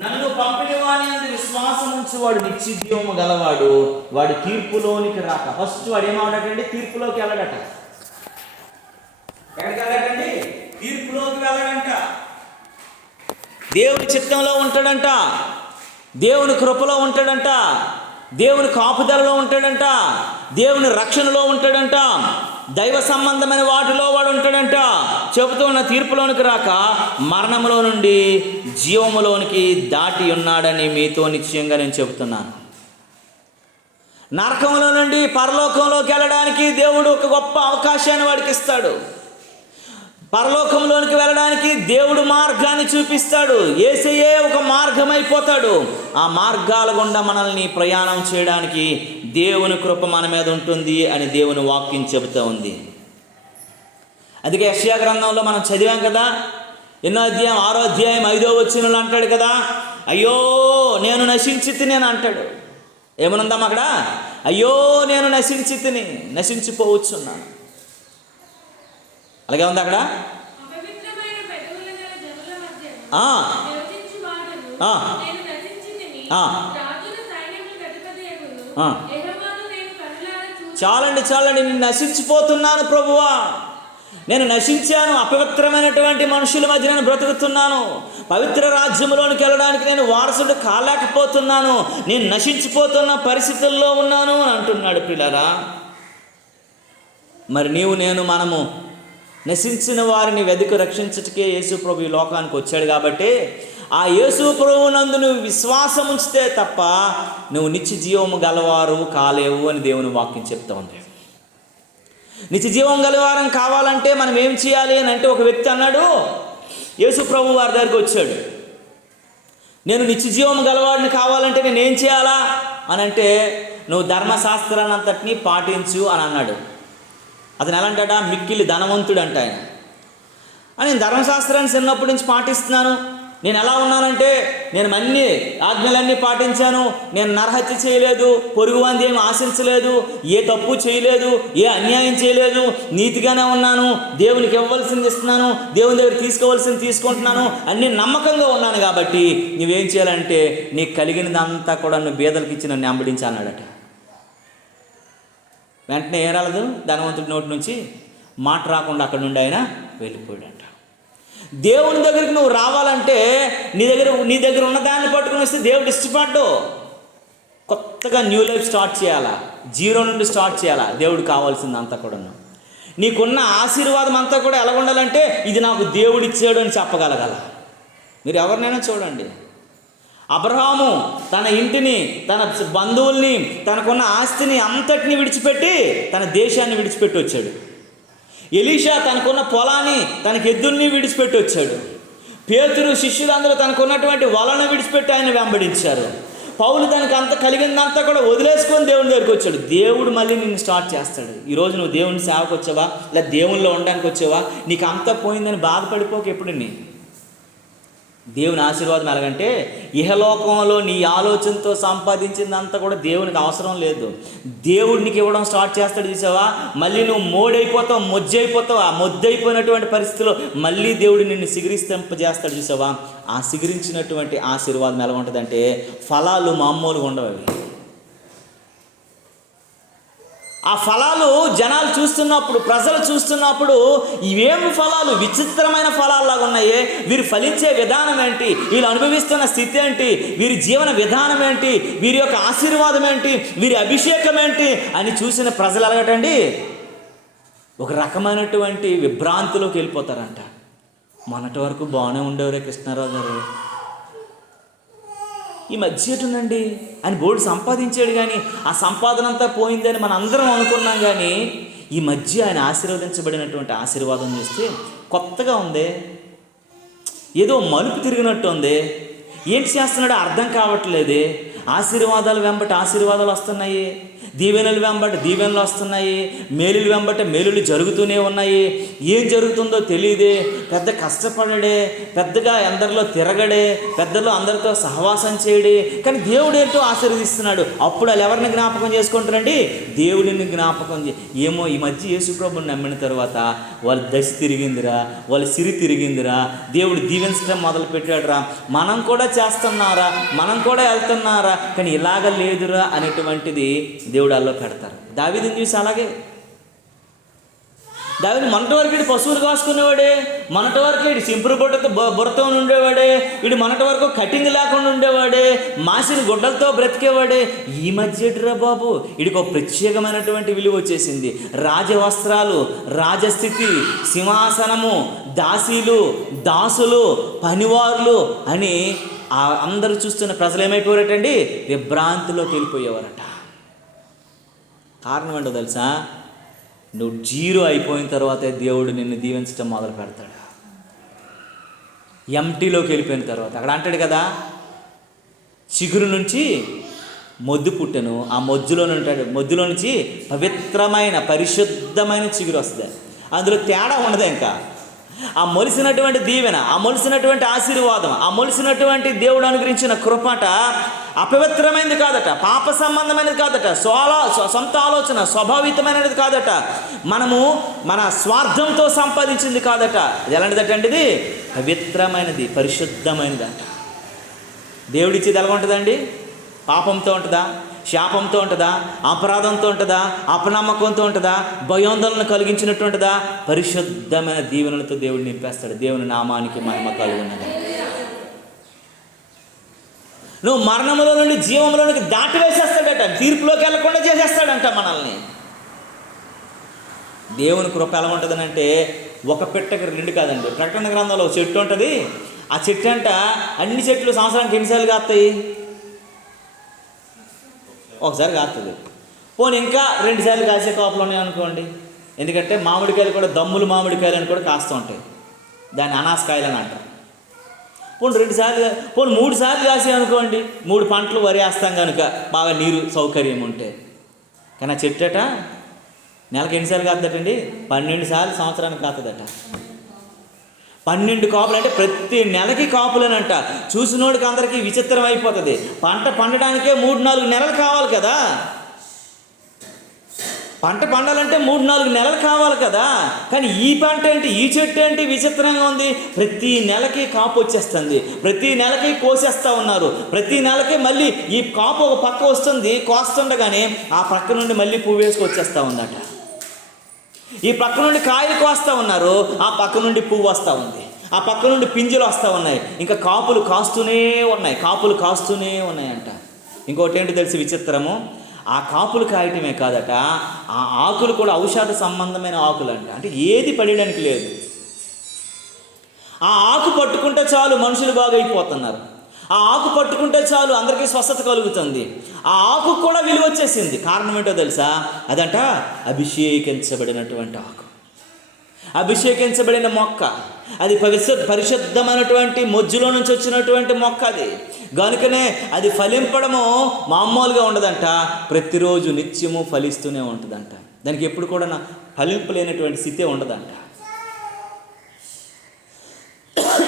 నన్ను పంపిన వాని యందు విశ్వాసం ఉంచి వాడు నిత్య జీవము గలవాడు, వాడు తీర్పులోనికి రాక. ఫస్ట్ వాడు ఏమవుతాడంటే తీర్పులోకి వెళ్ళడట. ఎక్కడికి వెళ్ళాడండి? తీర్పులోకి వెళ్ళడంట. దేవుని చిత్తంలో ఉంటాడంట, దేవుని కృపలో ఉంటాడంట, దేవుని కాపుదలలో ఉంటాడంట, దేవుని రక్షణలో ఉంటాడంట, దైవ సంబంధమైన వాటిలో వాడు ఉంటాడంట. చెబుతూ ఉన్న తీర్పులోనికి రాక మరణంలో నుండి జీవములోనికి దాటి ఉన్నాడని మీతో నిశ్చయంగా నేను చెబుతున్నాను. నరకంలో నుండి పరలోకంలోకి వెళ్ళడానికి దేవుడు ఒక గొప్ప అవకాశాన్ని వాడికి ఇస్తాడు. పరలోకంలోనికి వెళ్ళడానికి దేవుడు మార్గాన్ని చూపిస్తాడు. యేసయ్యే ఒక మార్గం అయిపోతాడు. ఆ మార్గాల గుండా మనల్ని ప్రయాణం చేయడానికి దేవుని కృప మన మీద ఉంటుంది అని దేవుని వాక్యం చెబుతూ ఉంది. అందుకే యెషయా గ్రంథంలో మనం చదివాం కదా, 6వ అధ్యాయం 5వ వచనంలో అంటాడు కదా, అయ్యో నేను నశించి తిని అని అంటాడు. ఏమనుందాం అక్కడ? అయ్యో నేను నశించి తిని, నశించిపోవచ్చున్నాను. అలాగే ఉంది అక్కడ. చాలండి నేను నశించిపోతున్నాను ప్రభువా, నేను నశించాను, అపవిత్రమైనటువంటి మనుషుల మధ్య నేను బ్రతుకుతున్నాను, పవిత్ర రాజ్యంలోనికి వెళ్ళడానికి నేను వారసుడు కాలేకపోతున్నాను, నేను నశించిపోతున్న పరిస్థితుల్లో ఉన్నాను అని అంటున్నాడు. పిల్లరా, మరి మనము నశించిన వారిని వెతికి రక్షించటకే యేసు ప్రభు ఈ లోకానికి వచ్చాడు. కాబట్టి ఆ యేసు ప్రభువునందు నువ్వు విశ్వాసం ఉంచితే తప్ప నువ్వు నిత్య జీవము గలవారు కాలేవు అని దేవుని వాక్యం చెప్తా ఉంది. నిత్య జీవం గలవారం కావాలంటే మనం ఏం చేయాలి అని అంటే, ఒక వ్యక్తి అన్నాడు, యేసు ప్రభు వారి దగ్గరికి వచ్చాడు, నేను నిత్య జీవం గలవాడిని కావాలంటే నేను ఏం చేయాలా అని అంటే, నువ్వు ధర్మశాస్త్రాన్ని అంతటినీ పాటించు అని అన్నాడు. అతను ఎలా అంటాడా? మిక్కిలి ధనవంతుడు అంట ఆయన. నేను ధర్మశాస్త్రాన్ని చిన్నప్పటి నుంచి పాటిస్తున్నాను, నేను ఎలా ఉన్నానంటే నేను అన్ని ఆజ్ఞలన్నీ పాటించాను, నేను నరహత్య చేయలేదు, పొరుగువాంది ఏమి ఆశించలేదు, ఏ తప్పు చేయలేదు, ఏ అన్యాయం చేయలేదు, నీతిగానే ఉన్నాను, దేవునికి ఇవ్వవలసింది ఇస్తున్నాను, దేవుని దగ్గర తీసుకోవాల్సింది తీసుకుంటున్నాను, అన్నీ నమ్మకంగా ఉన్నాను. కాబట్టి నువ్వేం చేయాలంటే నీకు కలిగినదంతా కూడా నువ్వు బీదలకు ఇచ్చి నన్ను వెంబడించి అన్నాడట. వెంటనే ఏం రాలేదు, ధనవంతుడి నోటి నుంచి మాట రాకుండా అక్కడ నుండి ఆయన వెళ్ళిపోయాడంట. దేవుని దగ్గరికి నువ్వు రావాలంటే నీ దగ్గర ఉన్న దాన్ని పట్టుకుని వస్తే దేవుడు ఇష్టపడ్డు. కొత్తగా న్యూ లైఫ్ స్టార్ట్ చేయాలా, జీరో నుండి స్టార్ట్ చేయాలా. దేవుడు కావాల్సింది అంతా కూడా, నీకున్న ఆశీర్వాదం అంతా కూడా ఎలా ఉండాలంటే ఇది నాకు దేవుడు ఇచ్చాడు అని చెప్పగలగాల. మీరు ఎవరినైనా చూడండి, అబ్రహాము తన ఇంటిని, తన బంధువుల్ని, తనకున్న ఆస్తిని అంతటిని విడిచిపెట్టి తన దేశాన్ని విడిచిపెట్టి వచ్చాడు. ఎలీషా తనకున్న పొలాన్ని, తనకి ఎద్దుల్ని విడిచిపెట్టి వచ్చాడు. పేతురు శిష్యులందరూ తనకున్నటువంటి వలను విడిచిపెట్టి ఆయన వెంబడించారు. పౌలు తనకు అంత కలిగిందంతా కూడా వదిలేసుకొని దేవుని దగ్గరికి వచ్చాడు. దేవుడు మళ్ళీ నిన్ను స్టార్ట్ చేస్తాడు. ఈరోజు నువ్వు దేవుని సేవకు వచ్చావా, లేదా దేవునిలో ఉండడానికి వచ్చావా, నీకు అంతా పోయిందని బాధపడిపోక. ఎప్పుడు దేవుని ఆశీర్వాదం ఎలాగంటే, ఇహలోకంలో నీ ఆలోచనతో సంపాదించిందంతా కూడా దేవునికి అవసరం లేదు. దేవుడు నీకు ఇవ్వడం స్టార్ట్ చేస్తాడు చూసావా, మళ్ళీ నువ్వు మోడైపోతావు, మొజ్జైపోతావు. ఆ మొద్దైపోయినటువంటి పరిస్థితిలో మళ్ళీ దేవుడు నిన్ను సిగిరిస్తింపజేస్తాడు చూసావా. ఆ సిగిరించినటువంటి ఆశీర్వాదం ఎలా ఉంటుందంటే, ఫలాలు మామూలుగా ఉండవు. అవి ఆ ఫలాలు జనాలు చూస్తున్నప్పుడు, ప్రజలు చూస్తున్నప్పుడు, ఇవేమి ఫలాలు, విచిత్రమైన ఫలాల్లాగా ఉన్నాయే, వీరు ఫలించే విధానం ఏంటి, వీళ్ళు అనుభవిస్తున్న స్థితి ఏంటి, వీరి జీవన విధానం ఏంటి, వీరి యొక్క ఆశీర్వాదం ఏంటి, వీరి అభిషేకం ఏంటి అని చూసిన ప్రజలు ఎలాగటండి ఒక రకమైనటువంటి విభ్రాంతిలోకి వెళ్ళిపోతారంట. మొన్నటి వరకు బాగానే ఉండేవారే కృష్ణారావు గారు, ఈ మధ్య ఎటుందండి ఆయన బోర్డు సంపాదించాడు, కానీ ఆ సంపాదన అంతా పోయిందని మనం అందరం అనుకున్నాం. కానీ ఈ మధ్య ఆయన ఆశీర్వదించబడినటువంటి ఆశీర్వాదం చూస్తే కొత్తగా ఉంది, ఏదో మలుపు తిరిగినట్టు ఉంది. ఏంటి చేస్తున్నాడో అర్థం కావట్లేదు. ఆశీర్వాదాలు వెంబటి ఆశీర్వాదాలు వస్తున్నాయి, దీవెనలు వెంబట దీవెనలు వస్తున్నాయి, మేలులు వెంబట మేలులు జరుగుతూనే ఉన్నాయి. ఏం జరుగుతుందో తెలియదే, పెద్ద కష్టపడడే, పెద్దగా అందరిలో తిరగడే, పెద్దలో అందరితో సహవాసం చేయడే, కానీ దేవుడు ఏంటో ఆశీర్వదిస్తున్నాడు. అప్పుడు వాళ్ళు ఎవరిని జ్ఞాపకం చేసుకుంటారండి? దేవుడిని జ్ఞాపకం ఏమో ఈ మధ్య యేసుప్రభుని నమ్మిన తర్వాత వాళ్ళ దశ తిరిగిందిరా, వాళ్ళ సిరి తిరిగిందిరా, దేవుడు దీవెంచడం మొదలు పెట్టాడురా, మనం కూడా చేస్తున్నారా, మనం కూడా వెళ్తున్నారా, కానీ ఇలాగ లేదురా అనేటువంటిది దేవుడు అల్లో పెడతారు. దావీదుని చూసి అలాగే, దావీదు మొన్నటి వరకు పశువులు కాసుకునేవాడే, మొన్నటి వరకు సింపురు బుర్రతో ఉండేవాడే, వీడు మొన్నటి వరకు కటింగ్ లేకుండా ఉండేవాడే, మాసిన గుడ్డలతో బ్రతికేవాడే. ఈ మధ్యరా బాబు వీడికి ఒక ప్రత్యేకమైనటువంటి విలువ వచ్చేసింది. రాజవస్త్రాలు, రాజస్థితి, సింహాసనము, దాసీలు, దాసులు, పనివారులు అని అందరూ చూస్తున్న ప్రజలు ఏమైపోయారటండి? విభ్రాంతిలోకి వెళ్ళిపోయేవారట. కారణం ఏంటో తెలుసా? నువ్వు జీరో అయిపోయిన తర్వాతే దేవుడు నిన్ను దీవించడం మొదలు పెడతాడు. ఎంటీలోకి వెళ్ళిపోయిన తర్వాత అక్కడ అంటాడు కదా, చిగురు నుంచి మొద్దు పుట్టెను, ఆ మొద్దులో నుంచి పవిత్రమైన పరిశుద్ధమైన చిగురు వస్తుంది. అందులో తేడా ఉండదు. ఇంకా ఆ మొలిసినటువంటి దీవెన, ఆ మొలిసినటువంటి ఆశీర్వాదం, ఆ మొలిసినటువంటి దేవుడు అనుగ్రహించిన కృపట అపవిత్రమైనది కాదట, పాప సంబంధమైనది కాదట, సొంత ఆలోచన స్వభావితమైనది కాదట, మనము మన స్వార్థంతో సంపాదించింది కాదట. ఇది ఎలాంటిదట అండి? ఇది పవిత్రమైనది, పరిశుద్ధమైనది అంట. దేవుడిచ్చేది ఎలా ఉంటుందండి? పాపంతో ఉంటుందా? శాపంతో ఉంటుందా? అపరాధంతో ఉంటుందా? అపనమ్మకంతో ఉంటుందా? భయోందోళన కలిగించినట్టు ఉంటుందా? పరిశుద్ధమైన దీవెనలతో దేవుడు నింపేస్తాడు. దేవుని నామానికి మహిమ కలుగునది. నువ్వు మరణంలో నుండి జీవంలోనికి దాటి వేసేస్తాడట, తీర్పులోకి వెళ్ళకుండా చేసేస్తాడంట మనల్ని. దేవుని కృప ఎలా ఉంటుందని అంటే, ఒక పెట్టకి రెండు కాదండి. ప్రకటన గ్రంథంలో ఒక చెట్టు ఉంటుంది. ఆ చెట్టు అంట అన్ని చెట్లు సంవత్సరానికి ఎన్నిసార్లు కాస్తాయి? ఒకసారి కాస్తుంది. పోనీ ఇంకా 2 సార్లు కాసే కాపులు ఉన్నాయి అనుకోండి. ఎందుకంటే మామిడికాయలు కూడా దమ్ములు మామిడికాయలు అని కూడా కాస్తూ ఉంటాయి. దాన్ని అనాసకాయలు అని అంటారు. పోనీ 2 సార్లు, పోనీ 3 సార్లు కాసే అనుకోండి. 3 పంటలు వరి వేస్తాం కనుక బాగా నీరు సౌకర్యం ఉంటే. కానీ ఆ చెట్టట నెలకు ఎన్నిసార్లు కాస్తుందటండి? 12 సార్లు సంవత్సరానికి కాస్తుందట. 12 కాపులు అంటే ప్రతి నెలకి కాపులేనంట. చూసినోడికి అందరికీ విచిత్రం అయిపోతుంది. పంట పండడానికే 3-4 నెలలు కావాలి కదా. పంట పండాలంటే 3-4 నెలలు కావాలి కదా. కానీ ఈ పంట ఏంటి, ఈ చెట్టు ఏంటి విచిత్రంగా ఉంది. ప్రతి నెలకి కాపు వచ్చేస్తుంది, ప్రతి నెలకి కోసేస్తూ ఉన్నారు, ప్రతి నెలకి మళ్ళీ ఈ కాపు ఒక పక్క వస్తుంది, కోస్తుండగానే ఆ పక్క నుండి మళ్ళీ పువ్వు వేసుకు వచ్చేస్తూ ఉందట. ఈ పక్క నుండి కాయలు కోస్తూ ఉన్నారు, ఆ పక్క నుండి పువ్వు వస్తూ ఉంది, ఆ పక్క నుండి పింజలు వస్తూ ఉన్నాయి, ఇంకా కాపులు కాస్తూనే ఉన్నాయి, కాపులు కాస్తూనే ఉన్నాయంట. ఇంకోటి ఏంటి తెలిసి విచిత్రము, ఆ కాపులు కాయటమే కాదట, ఆ ఆకులు కూడా ఔషధ సంబంధమైన ఆకులు అంట. అంటే ఏది పడడానికి లేదు. ఆ ఆకు పట్టుకుంటే చాలు మనుషులు బాగైపోతున్నారు. ఆ ఆకు పట్టుకుంటే చాలు అందరికీ స్వస్థత కలుగుతుంది. ఆ ఆకు కూడా విలువ వచ్చేసింది. కారణం ఏంటో తెలుసా? అదంట అభిషేకించబడినటువంటి ఆకు, అభిషేకించబడిన మొక్క. అది పరిశుద్ధమైనటువంటి మొజ్జులో నుంచి వచ్చినటువంటి మొక్క. అది కనుకనే అది ఫలింపడము మామూలుగా ఉండదంట. ప్రతిరోజు నిత్యము ఫలిస్తూనే ఉంటుందంట. దానికి ఎప్పుడు కూడా ఫలింపు లేనటువంటి స్థితే ఉండదంట.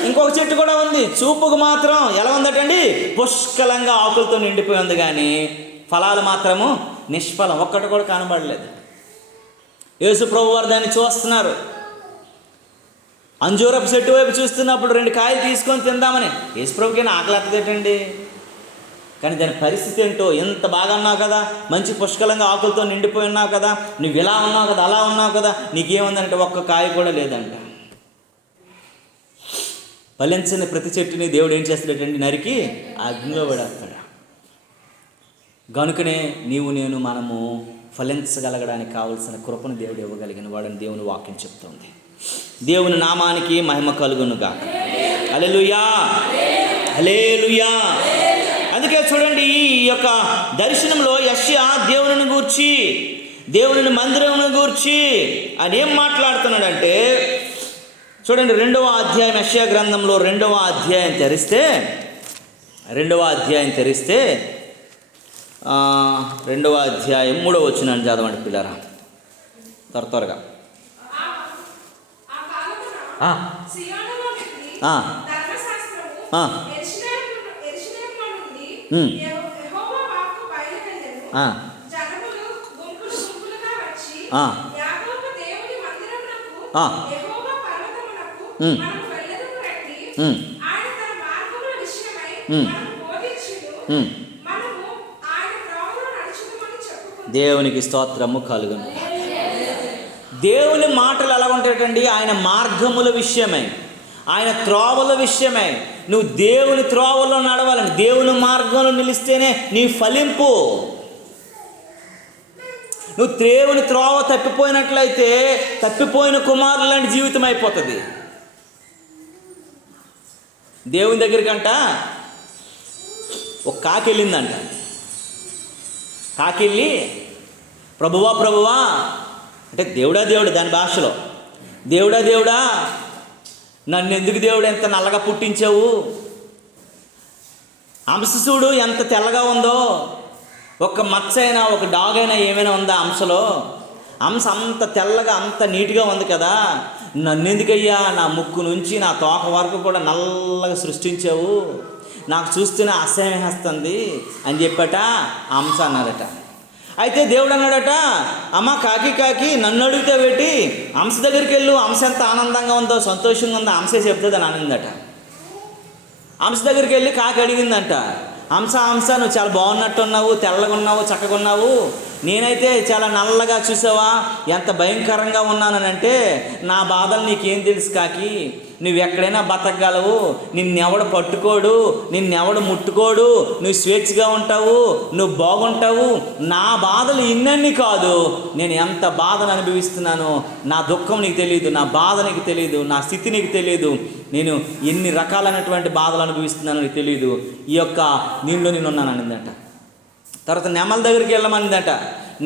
ఇంకొక చెట్టు కూడా ఉంది, చూపుకు మాత్రం ఎలా ఉందటండి? పుష్కలంగా ఆకులతో నిండిపోయి ఉంది, కానీ ఫలాలు మాత్రము నిష్ఫలం, ఒక్కటి కూడా కనబడలేదు. యేసు ప్రభు వారు దాన్ని చూస్తున్నారు. అంజూరపు చెట్టు వైపు చూస్తున్నప్పుడు 2 కాయలు తీసుకొని తిందామని యేసు ప్రభుకి ఆకలి ఎత్తదేటండి. కానీ దాని పరిస్థితి ఏంటో, ఎంత బాగా ఉన్నావు కదా, మంచి పుష్కలంగా ఆకులతో నిండిపోయి ఉన్నావు కదా, నువ్వు ఇలా ఉన్నావు కదా, అలా ఉన్నావు కదా, నీకేముందంటే ఒక్క కాయ కూడా లేదంట. ఫలించని ప్రతి చెట్టుని దేవుడు ఏం చేస్తాడంటే నరికి అగ్నిలో పడేస్తాడు. కనుకనే మనము ఫలించగలగడానికి కావలసిన కృపను దేవుడు ఇవ్వగలిగిన వాడని దేవుని వాక్యం చెప్తుంది. దేవుని నామానికి మహిమ కలుగునుగా. హల్లెలూయా, హల్లెలూయా. అందుకే చూడండి, ఈ యొక్క దర్శనంలో యెషయా దేవుని గూర్చి, దేవుని మందిరమును గూర్చి ఆయన ఏం మాట్లాడుతున్నాడంటే, చూడండి 2వ అధ్యాయం, యెషయా గ్రంథంలో 2వ అధ్యాయం తెరిస్తే 2వ అధ్యాయం 3వ వచనాన్ని చదవండి పిల్లరా, త్వరగా. దేవునికి స్తోత్రము కలుగును. దేవుని మాటలు ఎలా ఉంటాయండి? ఆయన మార్గముల విషయమై, ఆయన త్రోవల విషయమై. నువ్వు దేవుని త్రోవలో నడవాలని, దేవుని మార్గంలో నిలిస్తేనే నీ ఫలింపు. నువ్వు దేవుని త్రోవ తప్పిపోయినట్లయితే తప్పిపోయిన కుమారులు లాంటి జీవితం అయిపోతుంది. దేవుని దగ్గరికంట ఒక కాకి వెళ్ళిందంట. కాకి వెళ్ళి, ప్రభువా ప్రభువా అంటే దేవుడా దేవుడు దాని భాషలో, దేవుడా దేవుడా నన్ను ఎందుకు దేవుడు ఎంత నల్లగా పుట్టించావు? అంశ చూడు ఎంత తెల్లగా ఉందో, ఒక మచ్చ అయినా ఒక డాగ్ అయినా ఏమైనా ఉందా అంశలో? అంశ అంత తెల్లగా అంత నీట్గా ఉంది కదా, నన్ను ఎందుకయ్యా నా ముక్కు నుంచి నా తోక వరకు కూడా నల్లగా సృష్టించావు? నాకు చూస్తూనే అసహ్యం వేస్తుంది అని చెప్పట అంశ అన్నారట. అయితే దేవుడు అన్నాడట, అమ్మ కాకి కాకి నన్ను అడిగితే పెట్టి అంశ దగ్గరికి వెళ్ళు, అంశ ఎంత ఆనందంగా ఉందో సంతోషంగా ఉందో అంశే చెప్తుంది అని అనిందట. అంశ దగ్గరికి వెళ్ళి కాకి అడిగిందంట, అంశ అంశ నువ్వు చాలా బాగున్నట్టు ఉన్నావు, తెల్లగా ఉన్నావు, చక్కగా ఉన్నావు, నేనైతే చాలా నల్లగా చూసావా ఎంత భయంకరంగా ఉన్నానంటే, నా బాధలు నీకేం తెలుసు కాకి, నువ్వు ఎక్కడైనా బతకగలవు, నిన్నెవడు పట్టుకోడు, నిన్నెవడు ముట్టుకోడు, నువ్వు స్వేచ్ఛగా ఉంటావు, నువ్వు బాగుంటావు. నా బాధలు ఇన్నన్నీ కాదు, నేను ఎంత బాధను అనుభవిస్తున్నానో నా దుఃఖం నీకు తెలియదు, నా బాధ నీకు తెలియదు, నా స్థితి నీకు తెలియదు, నేను ఎన్ని రకాలైనటువంటి బాధలు అనుభవిస్తున్నానో నీకు తెలియదు, ఈ యొక్క నీళ్ళు నేనున్నాను అనిందట. తర్వాత నెమల దగ్గరికి వెళ్ళమనిందట.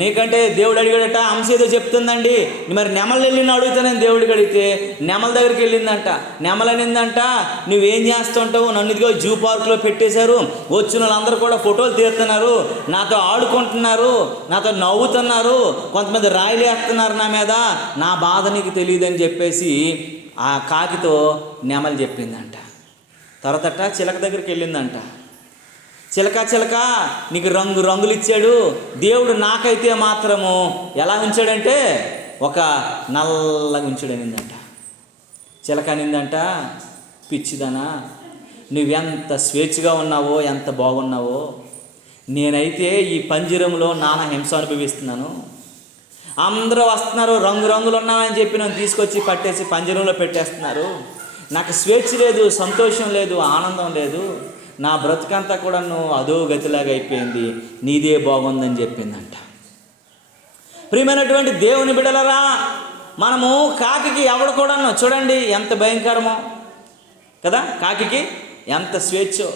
నీకంటే దేవుడు అడిగాడట, అంశ ఏదో చెప్తుందండి, మరి నెమలు వెళ్ళిన అడుగుతానని దేవుడికి అడిగితే నెమల దగ్గరికి వెళ్ళిందంట. నెమలనిందంట, నువ్వేం చేస్తుంటావు, నన్ను ఇదిగో జూ పార్క్లో పెట్టేశారు, వచ్చిన వాళ్ళందరూ కూడా ఫోటోలు తీస్తున్నారు, నాతో ఆడుకుంటున్నారు, నాతో నవ్వుతున్నారు, కొంతమంది రాయిలు వేస్తున్నారు నా మీద, నా బాధ నీకు తెలియదని చెప్పేసి ఆ కాకితో నెమలు చెప్పిందంట. తర్వాత చిలక దగ్గరికి వెళ్ళిందంట. చిలక చిలక నీకు రంగు రంగులు ఇచ్చాడు దేవుడు, నాకైతే మాత్రము ఎలా ఉంచాడంటే ఒక నల్లగా ఉంచాడనిందంట. చిలక అనిందంట, పిచ్చిదనా నువ్వెంత స్వేచ్ఛగా ఉన్నావో, ఎంత బాగున్నావో, నేనైతే ఈ పంజరంలో నానా హింస అనుభవిస్తున్నాను. అందరూ వస్తున్నారు, రంగు రంగులు ఉన్నామని చెప్పి నన్ను తీసుకొచ్చి పట్టేసి పంజరంలో పెట్టేస్తున్నారు, నాకు స్వేచ్ఛ లేదు, సంతోషం లేదు, ఆనందం లేదు, నా బ్రతుకంతా కూడా నువ్వు అదో గతిలాగా అయిపోయింది, నీదే బాగుందని చెప్పిందంట. ప్రియమైనటువంటి దేవుని బిడ్డలరా, మనము కాకికి ఎవడు కూడా చూడండి ఎంత భయంకరమో కదా, కాకికి ఎంత స్వేచ్ఛో.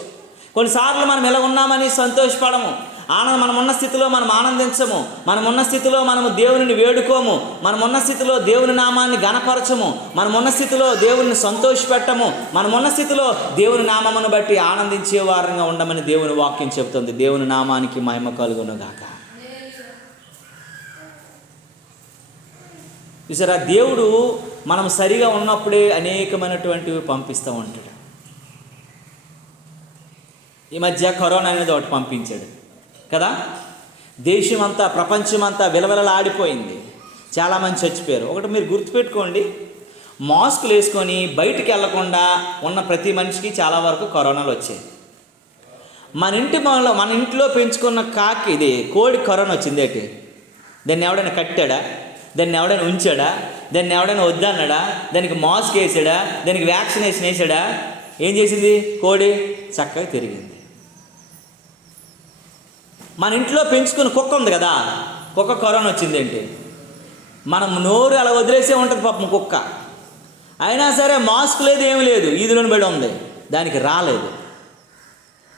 కొన్నిసార్లు మనం ఎలా ఉన్నామని సంతోషపడము, మనమున్న స్థితిలో మనం ఆనందించము, మనమున్న స్థితిలో మనము దేవుని వేడుకోము, మనమున్న స్థితిలో దేవుని నామాన్ని గణపరచము, మనమున్న స్థితిలో దేవుని సంతోషపెట్టము, మనమున్న స్థితిలో దేవుని నామమును బట్టి ఆనందించే వారంగా ఉండమని దేవుని వాక్యం చెబుతుంది. దేవుని నామానికి మహిమ కలుగునుగాక. చూసారా, దేవుడు మనం సరిగా ఉన్నప్పుడే అనేకమైనటువంటివి పంపిస్తూ ఉంటాడు. ఈ మధ్య కరోనా అనేది ఒకటి పంపించాడు కదా, దేశమంతా ప్రపంచమంతా విలవిలలాడిపోయింది, చాలామంది చచ్చిపోయారు. ఒకటి మీరు గుర్తుపెట్టుకోండి, మాస్కులు వేసుకొని బయటికి వెళ్లకుండా ఉన్న ప్రతి మనిషికి చాలా వరకు కరోనాలు వచ్చాయి. మన ఇంట్లో పెంచుకున్న కాకి ఇది కోడి కరోనా వచ్చింది ఏంటి? దాన్ని ఎవడైనా కట్టాడా? దాన్ని ఎవడైనా ఉంచాడా? దాన్ని ఎవడైనా వద్దన్నాడా? దానికి మాస్క్ వేసాడా? దానికి వ్యాక్సినేషన్ వేసాడా? ఏం చేసింది? కోడి చక్కగా తిరిగింది. మన ఇంట్లో పెంచుకున్న కుక్క ఉంది కదా, కుక్క కరోనా వచ్చిందేంటి? మనం నోరు అలా వదిలేసే ఉంటుంది పాపం కుక్క, అయినా సరే మాస్క్ లేదు, ఏమి లేదు, ఈదులను బడి ఉంది, దానికి రాలేదు.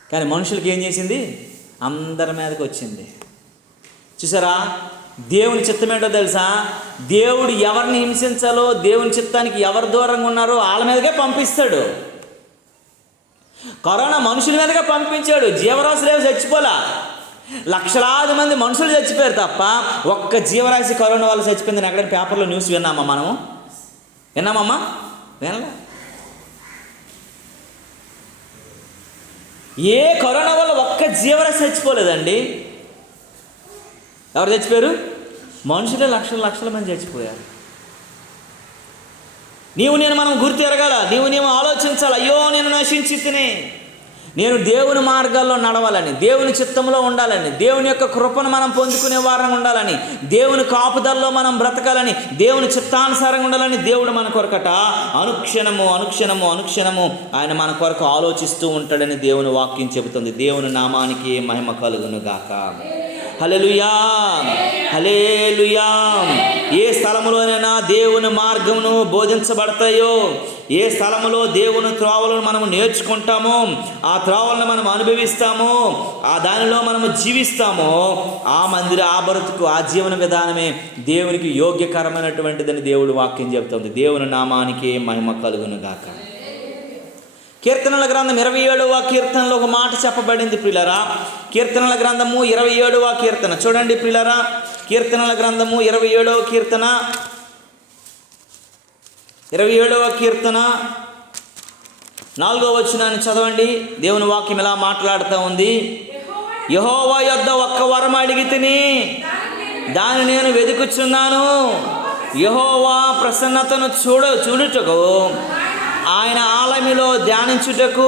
కానీ మనుషులకి ఏం చేసింది? అందరి మీదకి వచ్చింది. చూసారా, దేవుని చిత్తం ఏంటో తెలుసా? దేవుడు ఎవరిని హింసించాలో, దేవుని చిత్తానికి ఎవరు దూరంగా ఉన్నారో వాళ్ళ మీదకే పంపిస్తాడు. కరోనా మనుషుల మీదగా పంపించాడు, జీవరాశులు ఏమి చచ్చిపోలా. లక్షలాది మంది మనుషులు చచ్చిపోయారు తప్ప ఒక్క జీవరాశి కరోనా వల్ల చచ్చిపోయిందని ఎక్కడైనా పేపర్లో న్యూస్ విన్నామా మనము? విన్నామమ్మా? వినలే. ఏ కరోనా వల్ల ఒక్క జీవరాశి చచ్చిపోలేదండి. ఎవరు చచ్చిపోయారు? మనుషులే లక్షల మంది చచ్చిపోయారు. నేను మనం గుర్తు ఎరగాల. నీవు ఆలోచించాలి. అయ్యో నేను నశించి తినే, నేను దేవుని మార్గాల్లో నడవాలని, దేవుని చిత్తంలో ఉండాలని, దేవుని యొక్క కృపను మనం పొందుకునే వారంగా ఉండాలని, దేవుని కాపుదల్లో మనం బ్రతకాలని, దేవుని చిత్తానుసారంగా ఉండాలని దేవుడు మన కొరకట అనుక్షణము ఆయన మన కొరకు ఆలోచిస్తూ ఉంటాడని దేవుని వాక్యం చెబుతుంది. దేవుని నామానికి మహిమ కలుగును గాక. హల్లెలూయా, హల్లెలూయా. ఏ స్థలములోనైనా దేవుని మార్గమును బోధించబడతాయో, ఏ స్థలములో దేవుని త్రోవలను మనము నేర్చుకుంటామో, ఆ త్రోవలను మనం అనుభవిస్తామో, ఆ దానిలో మనము జీవిస్తామో, ఆ బ్రతుకు, ఆ జీవన విధానమే దేవునికి యోగ్యకరమైనటువంటిదని దేవుడు వాక్యం చెబుతుంది. దేవుని నామానికి మహిమ కలుగును గాక. కీర్తనల గ్రంథం 27వ కీర్తనలో ఒక మాట చెప్పబడింది ప్రియులారా. కీర్తనల గ్రంథము 27వ కీర్తన చూడండి ప్రియులారా. కీర్తనల గ్రంథము 27వ కీర్తన 27వ కీర్తన 4వ వచనాన్ని చదవండి. దేవుని వాక్యం ఇలా మాట్లాడుతూ ఉంది. యెహోవా యొద్ద ఒక్క వరం అడిగితిని, దాన్ని నేను వెతుకుచున్నాను. యెహోవా ప్రసన్నతను చూడుటకు, ఆయన ఆలయములో ధ్యానించుటకు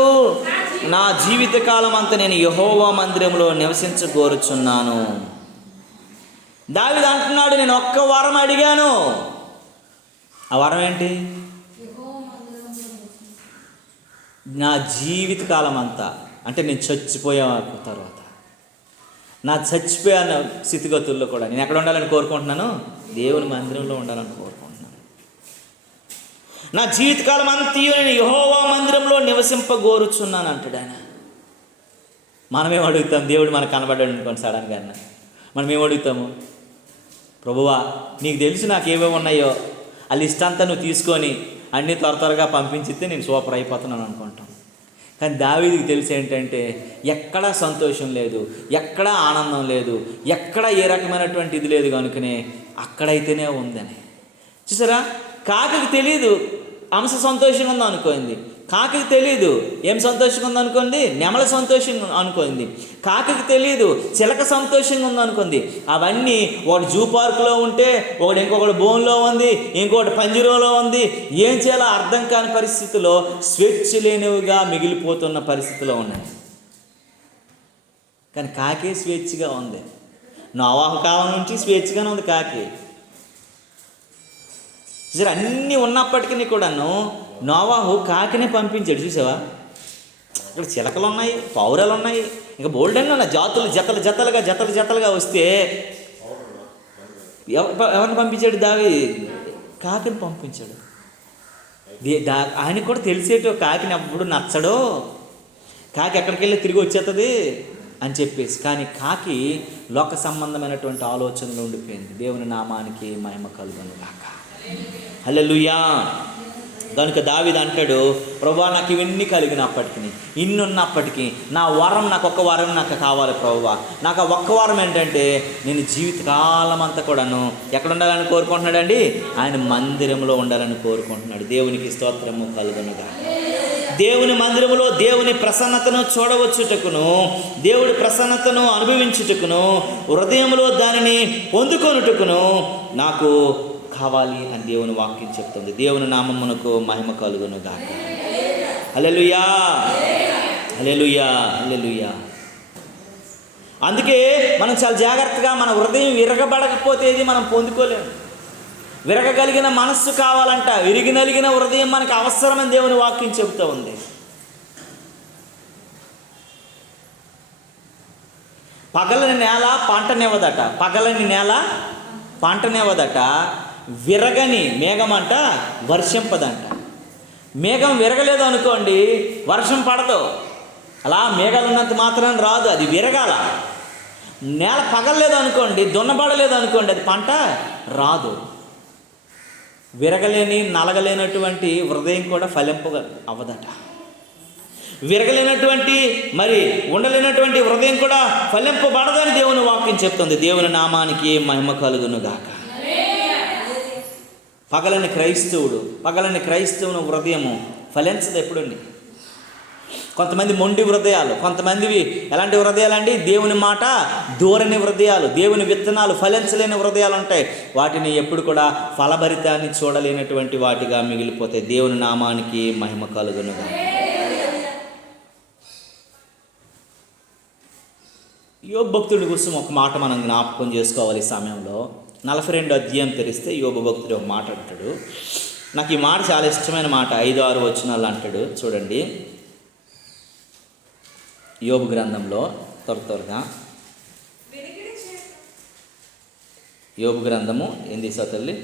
నా జీవితకాలం అంతా నేను యెహోవా మందిరంలో నివసించగోరుచున్నాను. దావీదు అంటున్నాడు, నేను ఒక్క వరం అడిగాను. ఆ వరం ఏంటి? నా జీవితకాలం అంతా, అంటే నేను చచ్చిపోయే తర్వాత, నా చచ్చిపోయిన స్థితిగతుల్లో కూడా నేను ఎక్కడ ఉండాలని కోరుకుంటున్నాను? దేవుని మందిరంలో ఉండాలని కోరుకుంటున్నాను. నా జీవితకాలం అంతయు నేను యెహోవా మందిరంలో నివసింపగోరుచున్నాను అంటాడు ఆయన. మనమేం అడుగుతాం? దేవుడు మనకు కనబడ్డాడు అనుకోండి సడన్గా, మనం ఏం అడుగుతాము? ప్రభువా నీకు తెలుసు నాకు ఏమేమి ఉన్నాయో, ఆ లిస్ట్ అంతా నువ్వు తీసుకొని అన్నీ త్వరగా పంపించితే నేను సూపర్ అయిపోతున్నాను అనుకుంటాం. కానీ దావీదుకి తెలిసి ఏంటంటే ఎక్కడా సంతోషం లేదు, ఎక్కడా ఆనందం లేదు, ఎక్కడా ఏ రకమైనటువంటి ఇది లేదు కనుకనే అక్కడైతేనే ఉందని. చూసారా, కాకికి తెలియదు అంశ సంతోషంగా ఉందో అనుకోండి. కాకికి తెలియదు ఏం సంతోషంగా ఉందో అనుకోండి, నెమల సంతోషంగా అనుకోండి. కాకికి తెలియదు చిలక సంతోషంగా ఉందనుకుంది. అవన్నీ ఒకటి జూ పార్కులో ఉంటే, ఇంకొకటి బోన్లో ఉంది, ఇంకొకటి పంజరంలో ఉంది. ఏం చేయాలో అర్థం కాని పరిస్థితిలో స్వేచ్ఛ లేనివిగా మిగిలిపోతున్న పరిస్థితిలో ఉన్నాయి. కానీ కాకే స్వేచ్ఛగా ఉంది. నోవాహు కాలం నుంచి స్వేచ్ఛగానే ఉంది కాకి. సరే, అన్నీ ఉన్నప్పటికీ కూడాను నోవాహు కాకినే పంపించాడు. చూసావా, ఇక్కడ చిలకలు ఉన్నాయి, పావురాలు ఉన్నాయి, ఇంకా బోల్డెన్ ఉన్నాయి. జతలుగా వస్తే ఎవరిని పంపించాడు? కాకిని పంపించాడు. ఆయనకు కూడా తెలిసేటో కాకిని ఎప్పుడు నచ్చడో, కాకి ఎక్కడికి వెళ్ళి తిరిగి వచ్చేస్తుంది అని చెప్పేసి. కానీ కాకి లోక సంబంధమైనటువంటి ఆలోచనలు ఉండిపోయింది. దేవుని నామానికి మహిమ కలుగును గాక. హల్లెలూయా. కనుక దావీదు అంటాడు, ప్రభువా నాకు ఇవన్నీ కలిగినప్పటికీ, ఇన్ని ఉన్నప్పటికీ నా వరం, నాకు ఒక్క వరం నాకు కావాలి ప్రభువా. నాకు ఆ ఒక్క వరం ఏంటంటే నేను జీవితకాలం అంతా కూడాను ఎక్కడ ఉండాలని కోరుకుంటున్నాడండి? ఆయన మందిరంలో ఉండాలని కోరుకుంటున్నాడు. దేవునికి స్తోత్రము కలుగునుగా. దేవుని మందిరములో దేవుని ప్రసన్నతను చూడవచ్చుటకును, దేవుడి ప్రసన్నతను అనుభవించుటకును, హృదయంలో దానిని పొందుకొనుటకును నాకు కావాలి అని దేవుని వాక్యం చెప్తుంది. దేవుని నామమునకు మహిమ కలుగును గాక. హల్లెలూయా, హల్లెలూయా, హల్లెలూయా. అందుకే మనం చాలా జాగ్రత్తగా, మన హృదయం విరగబడకపోతే ఇది మనం పొందుకోలేము. విరగగలిగిన మనస్సు కావాలంట. విరిగి నలిగిన హృదయం మనకు అవసరమని దేవుని వాక్యం చెబుతూ ఉంది. పగలని నేల పంటనివ్వదట, పగలని నేల పంటనివ్వదట. విరగని మేఘం అంట వర్షింపదంట. మేఘం విరగలేదు అనుకోండి, వర్షం పడదు. అలా మేఘాలు ఉన్నంత మాత్రాన్ని రాదు, అది విరగాల. నేల పగలలేదు అనుకోండి, దున్నబడలేదు అనుకోండి, అది పంట రాదు. విరగలేని నలగలేనటువంటి హృదయం కూడా ఫలింప అవ్వదట. విరగలేనటువంటి మరి ఉండలేనటువంటి హృదయం కూడా ఫలింపబడదని దేవుని వాక్యం చెప్తుంది. దేవుని నామానికి మహిమ కలుగునుగాక. పగలని క్రైస్తవుని హృదయము ఫలించదు ఎప్పుడండి. కొంతమంది మొండి హృదయాలు, కొంతమందివి ఎలాంటి హృదయాలు అండి? దేవుని మాట దూరని హృదయాలు, దేవుని విత్తనాలు ఫలించలేని హృదయాలు ఉంటాయి. వాటిని ఎప్పుడు కూడా ఫలభరితాన్ని చూడలేనటువంటి వాటిగా మిగిలిపోతాయి. దేవుని నామానికి మహిమ కలుగునుగా. యోబు భక్తుడి కోసం ఒక మాట మనం జ్ఞాపకం చేసుకోవాలి. ఈ సమయంలో 42 అధ్యాయం తెరిస్తే యోబు భక్తుడు ఒక మాట అంటాడు. నాకు ఈ మాట చాలా ఇష్టమైన మాట. 5-6 వచనాలు అంటాడు చూడండి. యోబు గ్రంథంలో త్వరగా యోబు గ్రంథము ఏం తీసా తల్లి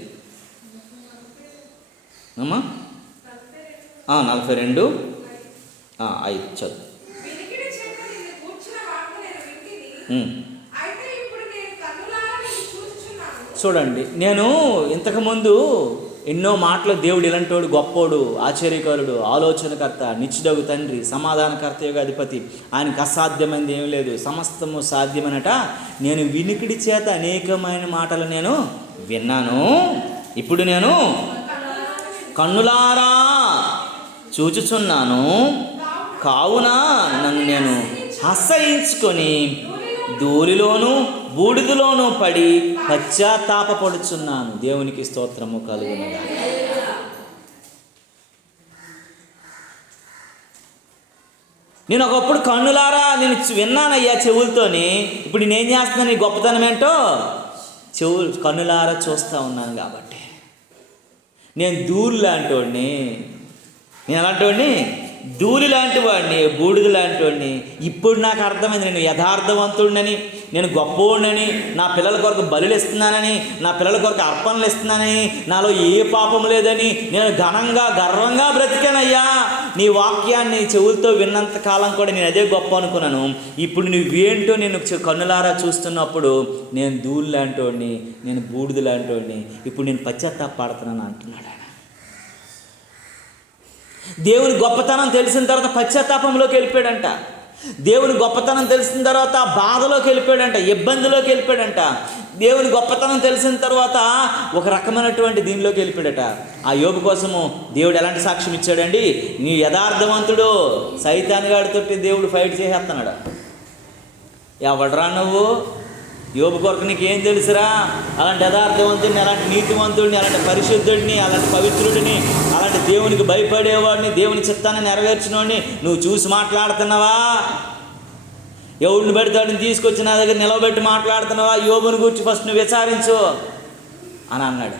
అమ్మా? 42:5 చదువు. చూడండి, నేను ఇంతకుముందు ఎన్నో మాటలు దేవుడు ఇలాంటోడు, గొప్పోడు, ఆశ్చర్యకరుడు, ఆలోచనకర్త, నిత్యుడగు తండ్రి, సమాధానకర్త, యోగ అధిపతి, ఆయనకు అసాధ్యమైనది ఏమి లేదు, సమస్తము సాధ్యమనట నేను వినికిడి చేత అనేకమైన మాటలు నేను విన్నాను. ఇప్పుడు నేను కన్నులారా చూచుచున్నాను. కావున నన్ను నేను అసహించుకొని ధూళిలోను బూడిదలోనూ పడి పశ్చాత్తాపపడుచున్నాను. దేవునికి స్తోత్రము కలుగునుగా. నేను ఒకప్పుడు కన్నులారా నేను విన్నానయ్యా చెవులతోని. ఇప్పుడు నేనేం చేస్తున్నాను? నీ గొప్పతనం ఏంటో కన్నులారా చూస్తూ ఉన్నాను. కాబట్టి నేను ధూళి లాంటి వాడిని, నేను అలాంటి వాడిని, ధూళి లాంటి వాడిని, బూడిద లాంటి వాడిని. ఇప్పుడు నాకు అర్థమైంది, నేను యథార్థవంతుడినని, నేను గొప్పవాడినని, నా పిల్లల కొరకు బలులు ఇస్తున్నానని, నా పిల్లల కొరకు అర్పణలు ఇస్తున్నానని, నాలో ఏ పాపం లేదని నేను గర్వంగా బ్రతికానయ్యా. నీ వాక్యాన్ని చెవులతో విన్నంత కాలం కూడా నేను అదే గొప్ప అనుకున్నాను. ఇప్పుడు నువ్వేంటో నేను కన్నులారా చూస్తున్నప్పుడు నేను ధూళి లాంటి వాడిని, నేను బూడిద లాంటి వాడిని, ఇప్పుడు నేను పశ్చాత్తాపడుతున్నాను అంటున్నాడు ఆయన. దేవుని గొప్పతనం తెలిసిన తర్వాత పశ్చాత్తాపంలోకి వెళ్ళిపోయాడంట. దేవుని గొప్పతనం తెలిసిన తర్వాత బాధలోకి వెళ్ళిపోయాడంట, ఇబ్బందిలోకి వెళ్ళిపోయాడంట. దేవుని గొప్పతనం తెలిసిన తర్వాత ఒక రకమైనటువంటి దీనిలోకి వెళ్ళిపోయాడట. ఆ యోబు కోసము దేవుడు ఎలాంటి సాక్ష్యం ఇచ్చాడండి? నీ యథార్థవంతుడు, సైతాన్ గాడితో దేవుడు ఫైట్ చేసేస్తున్నాడు. ఎవడరా నువ్వు? యోబు కొరకు నీకేం తెలుసురా? అలాంటి యథార్థవంతుడిని, అలాంటి నీతివంతుడిని, అలాంటి పరిశుద్ధుడిని, అలాంటి పవిత్రుడిని, అలాంటి దేవునికి భయపడేవాడిని, దేవుని చిత్తాన్ని నెరవేర్చినవాడిని నువ్వు చూసి మాట్లాడుతున్నావా? ఎవడిని పెడతాడిని తీసుకొచ్చి నా దగ్గర నిలబెట్టి మాట్లాడుతున్నావా? యోబుని గురించి ఫస్ట్ నువ్వు విచారించు అని అన్నాడు.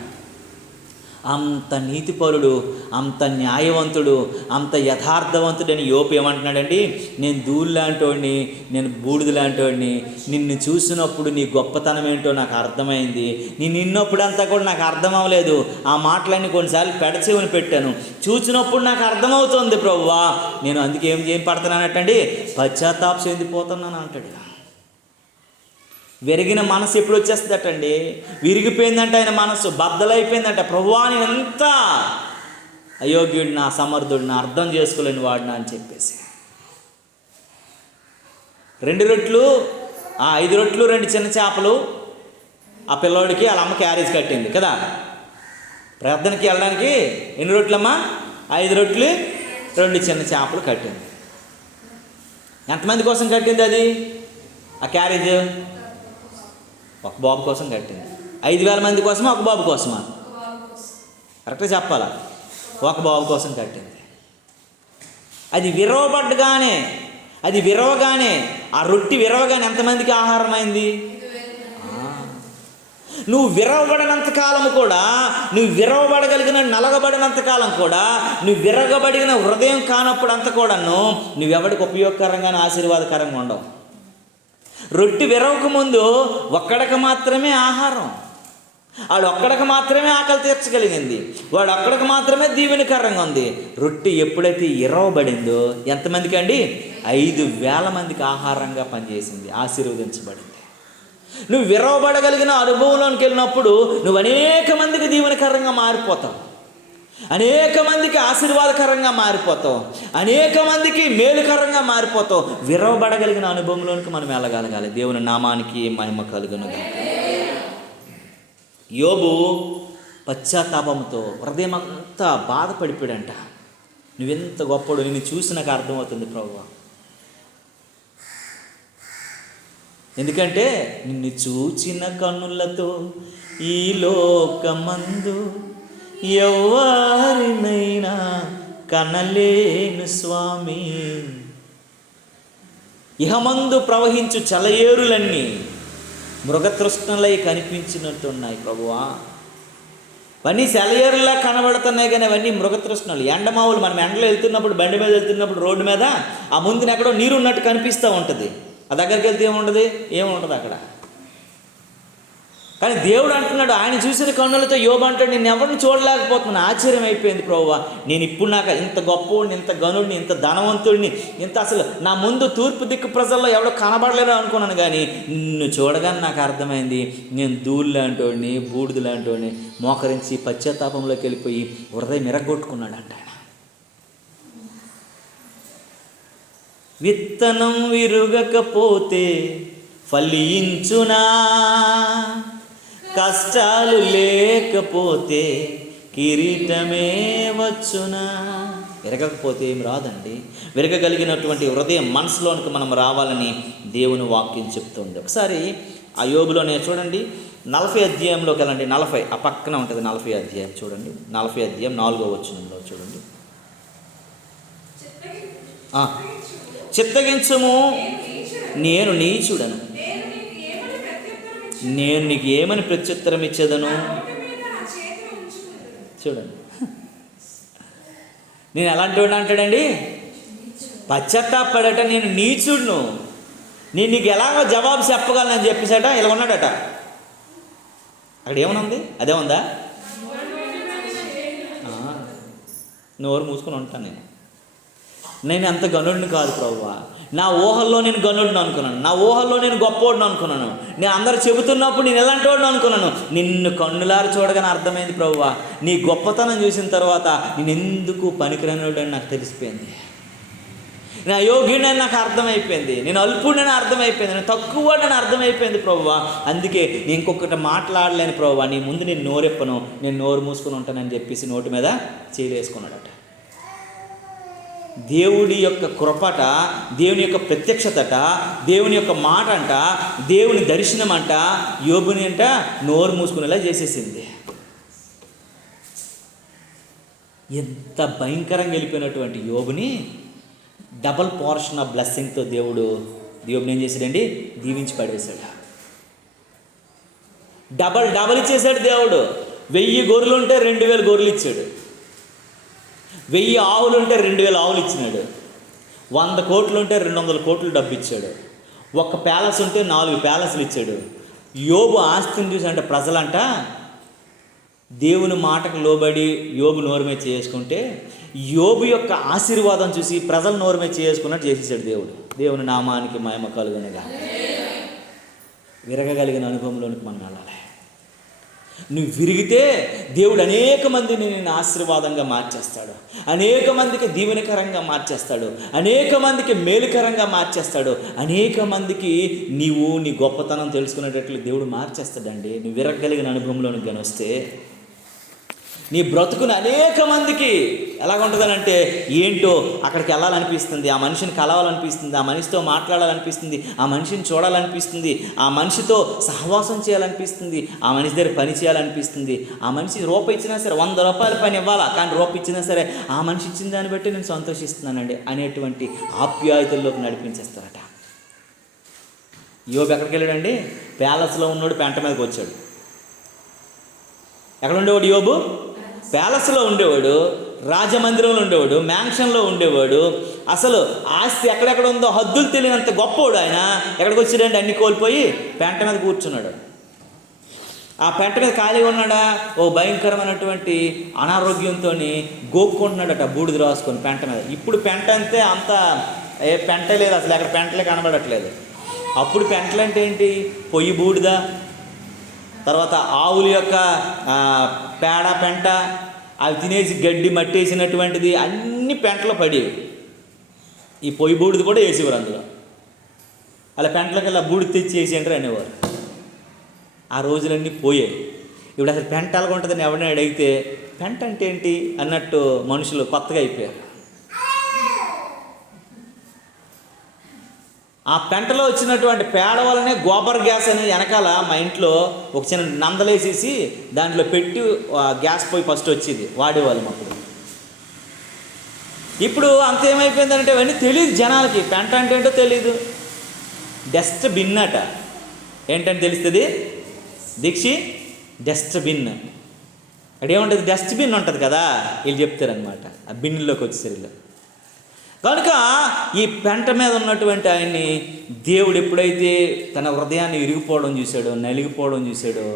అంత నీతిపరుడు, అంత న్యాయవంతుడు, అంత యథార్థవంతుడని యోబు ఏమంటున్నాడండి? నేను ధూళి లాంటివాడిని, నేను బూడిద లాంటివాడిని. నిన్ను చూసినప్పుడు నీ గొప్పతనం ఏంటో నాకు అర్థమైంది. నేను నిన్నప్పుడంతా కూడా నాకు అర్థం అవ్వలేదు. ఆ మాటలన్నీ కొన్నిసార్లు పెడచెవిని పెట్టాను. చూసినప్పుడు నాకు అర్థమవుతుంది ప్రభువా. నేను అందుకే ఏం పడుతున్నానటండి? పశ్చాత్తాప చెందిపోతున్నాను అంటాడు. విరిగిన మనసు ఎప్పుడు వచ్చేస్తుందటండి? విరిగిపోయిందంట ఆయన మనసు, బద్దలైపోయిందంట. ప్రభువా నేను ఎంత అయోగ్యుడిని, అసమర్థుడిని, అర్థం చేసుకోలేని వాడినా అని చెప్పేసి 2 రొట్లు, 5 రొట్లు 2 చిన్న చేపలు ఆ పిల్లోడికి వాళ్ళ అమ్మ క్యారేజ్ కట్టింది కదా. ప్రార్థనకి వెళ్ళడానికి ఎన్ని రొట్లమ్మా? 5 రొట్లు 2 చిన్న చేపలు కట్టింది. ఎంతమంది కోసం కట్టింది అది? ఆ క్యారేజ్ ఒక బాబు కోసం కట్టింది. 5,000 మంది కోసమా, ఒక బాబు కోసమా? కరెక్ట్గా చెప్పాలా? ఒక బాబు కోసం కట్టింది. అది విరవగానే ఆ రొట్టి విరవగానే ఎంతమందికి ఆహారం అయింది? నువ్వు విరవబడినంత కాలం కూడా, నువ్వు విరవబడగలిగిన నలగబడినంత కాలం కూడా, నువ్వు విరగబడిన హృదయం కానప్పుడు అంత కూడాను నువ్వెవడికి ఉపయోగకరంగానే ఆశీర్వాదకరంగా ఉండవు. రొట్టి విరవక ముందు ఒక్కడికి మాత్రమే ఆహారం, వాడు ఒక్కడికి మాత్రమే ఆకలి తీర్చగలిగింది, వాడు ఒక్కడికి మాత్రమే దీవెనకరంగా ఉంది. రొట్టి ఎప్పుడైతే ఇరవబడిందో ఎంతమందికి అండి? 5,000 మందికి ఆహారంగా పనిచేసింది, ఆశీర్వదించబడింది. నువ్వు విరవబడగలిగిన అనుభవంలోకి వెళ్ళినప్పుడు నువ్వు అనేక మందికి దీవెనకరంగా మారిపోతావు. అనేక మందికి ఆశీర్వాదకరంగా మారిపోతావు, అనేక మందికి మేలుకరంగా మారిపోతావు. విరవబడగలిగిన అనుభవంలోనికి మనం వెళ్ళగలగాలి. దేవుని నామానికి మహిమ కలుగును. యోబు పశ్చాత్తాపంతో హృదయం అంతా బాధపడిపోయాడంట. నువ్వెంత గొప్పడు, నిన్ను చూసి నాకు అర్థమవుతుంది ప్రభువా. ఎందుకంటే నిన్ను చూచిన కన్నులతో ఈ లోకమందు ఎవరినైనా కనలేను స్వామి. ఇహమందు ప్రవహించు చలయేరులన్నీ మృగతృష్ణలై కనిపించినట్టున్నాయి ప్రభువా. అవన్నీ సెలయేరులా కనబడుతున్నాయి, కానీ అవన్నీ మృగతృష్ణలు, ఎండమావులు. మనం ఎండలో వెళ్తున్నప్పుడు, బండి మీద వెళ్తున్నప్పుడు రోడ్డు మీద ఆ ముందున ఎక్కడో నీరు ఉన్నట్టు కనిపిస్తూ ఉంటుంది. ఆ దగ్గరికి వెళ్తే ఏముంటుంది? ఏముంటుంది అక్కడ. కానీ దేవుడు అంటున్నాడు, ఆయన చూసిన కన్నులతో యోబు అంటాడు, నేను ఎవరిని చూడలేకపోతున్నాను. ఆశ్చర్యం అయిపోయింది ప్రభువా, నేను ఇప్పుడు నాకు ఇంత గొప్పవాడిని, ఇంత గనుడిని, ఇంత ధనవంతుడిని, ఇంత అసలు నా ముందు తూర్పు దిక్కు ప్రజల్లో ఎవడో కనబడలేరు అనుకున్నాను. కానీ నిన్ను చూడగానే నాకు అర్థమైంది, నేను ధూళి లాంటోడిని, బూడిద లాంటోడిని. మోకరించి పశ్చాత్తాపంలోకి వెళ్ళిపోయి హృదయం మిరగొట్టుకున్నాడు అంట ఆయన. విత్తనం విరుగకపోతే ఫలించునా, కష్టాలు లేకపోతే కిరీటమే వచ్చునా. విరగకపోతే ఏం రాదండి. విరగగలిగినటువంటి హృదయం మనసులోనికి మనం రావాలని దేవుని వాక్యం చెప్తుంది. ఒకసారి ఆ యోబులోనే చూడండి, 40 అధ్యాయంలోకి వెళ్ళండి. 40 ఆ పక్కన ఉంటుంది 40 అధ్యాయం చూడండి. 40 అధ్యాయం 4వ వచనంలో చూడండి. చిత్తగించుము, నేను నీచుడను, నేను నీకు ఏమని ప్రత్యుత్తరం ఇచ్చేదను. చూడండి, నేను ఎలాంటి వాడిని అంటాడండి. పశ్చాత్తాపడట, నేను నీచుడును, నేను నీకు ఎలాగో జవాబు చెప్పగలనని చెప్పేసట ఇలా ఉన్నాడట. అక్కడ ఏమనుంది? అదే ఉందా? నోరు మూసుకొని ఉంటాను. నేను అంత గనుడిని కాదు ప్రభువా. నా ఊహల్లో నేను గనుడిని అనుకున్నాను, నా ఊహల్లో నేను గొప్పవాడిని అనుకున్నాను, నేను అందరు చెబుతున్నప్పుడు నేను ఎలాంటి వాడిని అనుకున్నాను. నిన్ను కన్నులారు చూడగానే అర్థమైంది ప్రభువా, నీ గొప్పతనం చూసిన తర్వాత నేను ఎందుకు పనికిరానివాడని నాకు తెలిసిపోయింది. నా యోగ్యుడని నాకు అర్థమైపోయింది, నేను అల్పుడని అర్థమైపోయింది, నేను తక్కువని అర్థమైపోయింది ప్రభువా. అందుకే నేను ఇంకొకటి మాట్లాడలేని ప్రభువా, నీ ముందు నేను నోరెప్పను, నేను నోరు మూసుకొని ఉంటానని చెప్పేసి నోటి మీద చేవేసుకున్నాడట. దేవుడి యొక్క కృపట, దేవుని యొక్క ప్రత్యక్షతట, దేవుని యొక్క మాట అంట, దేవుని దర్శనం అంట యోబుని అంట నోరు మూసుకునేలా చేసేసింది. ఎంత భయంకరంగా వెళ్ళిపోయినటువంటి యోబుని డబల్ పోర్షన్ ఆఫ్ బ్లెస్సింగ్తో దేవుడిని ఏం చేశాడండి? దీవించి పడేశాడు. డబల్ ఇచ్చేశాడు దేవుడు. 1000 గొర్రెలు ఉంటే 2000 గొర్రెలు ఇచ్చాడు. 1000 ఆవులు ఉంటే 2000 ఆవులు ఇచ్చినాడు. 100 కోట్లు ఉంటే 200 కోట్లు డబ్బు ఇచ్చాడు. 1 ప్యాలెస్ ఉంటే 4 ప్యాలెస్లు ఇచ్చాడు. యోబు ఆస్తిని చూసి అంటే ప్రజలంట దేవుని మాటకు లోబడి యోబు నోరుమే చేసుకుంటే, యోబు యొక్క ఆశీర్వాదం చూసి ప్రజలు నోరుమే చేసుకున్నట్టు చేసేసాడు దేవుడు. దేవుని నామానికి మహిమ కలుగునుగా. విరగగలిగిన అనుభవంలోనికి మనం వెళ్ళాలి. నువ్వు విరిగితే దేవుడు అనేక మందిని నేను ఆశీర్వాదంగా మార్చేస్తాడు, అనేక మందికి దీవెనకరంగా మార్చేస్తాడు, అనేక మందికి మేలుకరంగా మార్చేస్తాడు, అనేక మందికి నీవు నీ గొప్పతనం తెలుసుకునేటట్లు దేవుడు మార్చేస్తాడండి. నువ్వు విరగగలిగిన అనుభవంలోనికి కానీ వస్తే నీ బ్రతుకుని అనేక మందికి ఎలాగుంటుందనంటే ఏంటో అక్కడికి వెళ్ళాలనిపిస్తుంది, ఆ మనిషిని కలవాలనిపిస్తుంది, ఆ మనిషితో మాట్లాడాలనిపిస్తుంది, ఆ మనిషిని చూడాలనిపిస్తుంది, ఆ మనిషితో సహవాసం చేయాలనిపిస్తుంది, ఆ మనిషి దగ్గర పని చేయాలనిపిస్తుంది. ఆ మనిషి రూపాయి ఇచ్చినా సరే 100 రూపాయల పని ఇవ్వాలా, కానీ రూపాయి ఇచ్చినా సరే ఆ మనిషి ఇచ్చిన దాన్ని బట్టి నేను సంతోషిస్తున్నానండి అనేటువంటి ఆప్యాయతల్లోకి నడిపించేస్తారట. యోబు ఎక్కడికి వెళ్ళాడండి? ప్యాలెస్లో ఉన్నోడు పెంట మీదకి వచ్చాడు. ఎక్కడ ఉండేవాడు యోబు? ప్యాలెస్లో ఉండేవాడు, రాజమందిరంలో ఉండేవాడు, మ్యాన్షన్లో ఉండేవాడు. అసలు ఆస్తి ఎక్కడెక్కడ ఉందో హద్దులు తెలియనంత గొప్పవాడు ఆయన. ఎక్కడికి వచ్చాడంటే అన్ని కోల్పోయి పెంట మీద కూర్చున్నాడు. ఆ పెంట మీద ఖాళీగా ఉన్నాడా? ఓ భయంకరమైనటువంటి అనారోగ్యంతో గోక్కుంటున్నాడట, బూడిద రాసుకొని పెంట మీద. ఇప్పుడు పెంట అంతే, అంత ఏ పెంట లేదు అసలు, ఎక్కడ పెంటలే కనబడట్లేదు. అప్పుడు పెంటలు అంటే ఏంటి? పొయ్యి బూడిద, తర్వాత ఆవుల యొక్క పేడ పెంట, అవి తినేసి గడ్డి మట్టేసినటువంటిది అన్ని పెంటలో పడేవి. ఈ పొయ్యి బూడిది కూడా వేసేవారు అందులో. అలా పెంటలకల్లా బూడిది తెచ్చి వేసేయంటారు అనేవారు. ఆ రోజులన్నీ పోయాయి. ఇప్పుడు అసలు పెంట ఎలాగ ఉంటుందని ఎవరిని అడిగితే పెంట అంటే ఏంటి అన్నట్టు మనుషులు కొత్తగా అయిపోయారు. ఆ పెంటలో వచ్చినటువంటి పేడ వల్లనే గోబర్ గ్యాస్ అనేది వెనకాల మా ఇంట్లో ఒక చిన్న నందలేసేసి దాంట్లో పెట్టి గ్యాస్ పోయి ఫస్ట్ వచ్చేది, వాడేవాళ్ళం అప్పుడు. ఇప్పుడు అంతేమైపోయిందంటే అవన్నీ తెలియదు జనాలకి. పెంట అంటే ఏంటో తెలీదు. డస్ట్బిన్ అట ఏంటంటే తెలుస్తుంది దీక్షి, డస్ట్బిన్ అక్కడేముంటుంది, డస్ట్బిన్ ఉంటుంది కదా, వీళ్ళు చెప్తారనమాట ఆ బిన్నులోకి వచ్చేసరిలో. కనుక ఈ పెంట మీద ఉన్నటువంటి ఆయన్ని దేవుడు ఎప్పుడైతే తన హృదయాన్ని ఇరిగిపోవడం చూశాడో, నలిగిపోవడం చూశాడో,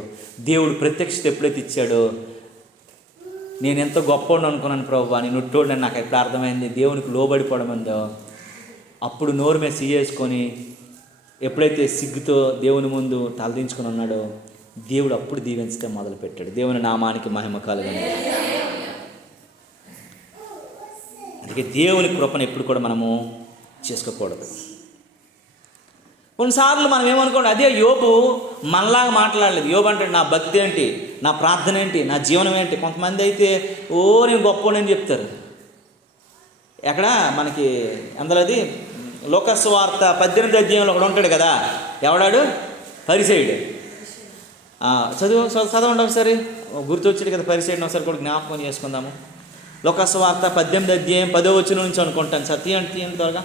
దేవుడు ప్రత్యక్షత ఎప్పుడైతే ఇచ్చాడో, నేను ఎంతో గొప్పవాడిని అనుకున్నాను ప్రభువా, నేను నొట్టోడని నాకు ఎప్పుడు అర్థమైంది, దేవునికి లోబడిపోవడం ఉందో, అప్పుడు నోరు మీద సియ్యేసుకొని ఎప్పుడైతే సిగ్గుతో దేవుని ముందు తలదించుకొని ఉన్నాడో, దేవుడు అప్పుడు దీవించడం మొదలుపెట్టాడు. దేవుని నామానికి మహిమ కలుగును. అందుకే దేవుని కృపను ఎప్పుడు కూడా మనము చేసుకోకూడదు. కొన్నిసార్లు మనం ఏమనుకోండి, అదే యోబు మనలాగా మాట్లాడలేదు. యోబు అంటే నా భక్తి ఏంటి, నా ప్రార్థన ఏంటి, నా జీవనం ఏంటి. కొంతమంది అయితే నేను గొప్పవాడని చెప్తారు. ఎక్కడ మనకి అందులోది లోకస్వార్త 18వ అధ్యాయంలో ఒకడు ఉంటాడు కదా, ఎవడాడు, పరిసయ్యుడు. చదవండి ఒకసారి, గుర్తొచ్చాడు కదా పరిసయ్యుడిని, ఒకసారి కూడా జ్ఞాపకం చేసుకుందాము. లోకస్వార్త 18వ అధ్యాయం 10వ వచనం నుంచి అనుకుంటాను. సత్యం అంటే ఏం త్వరగా.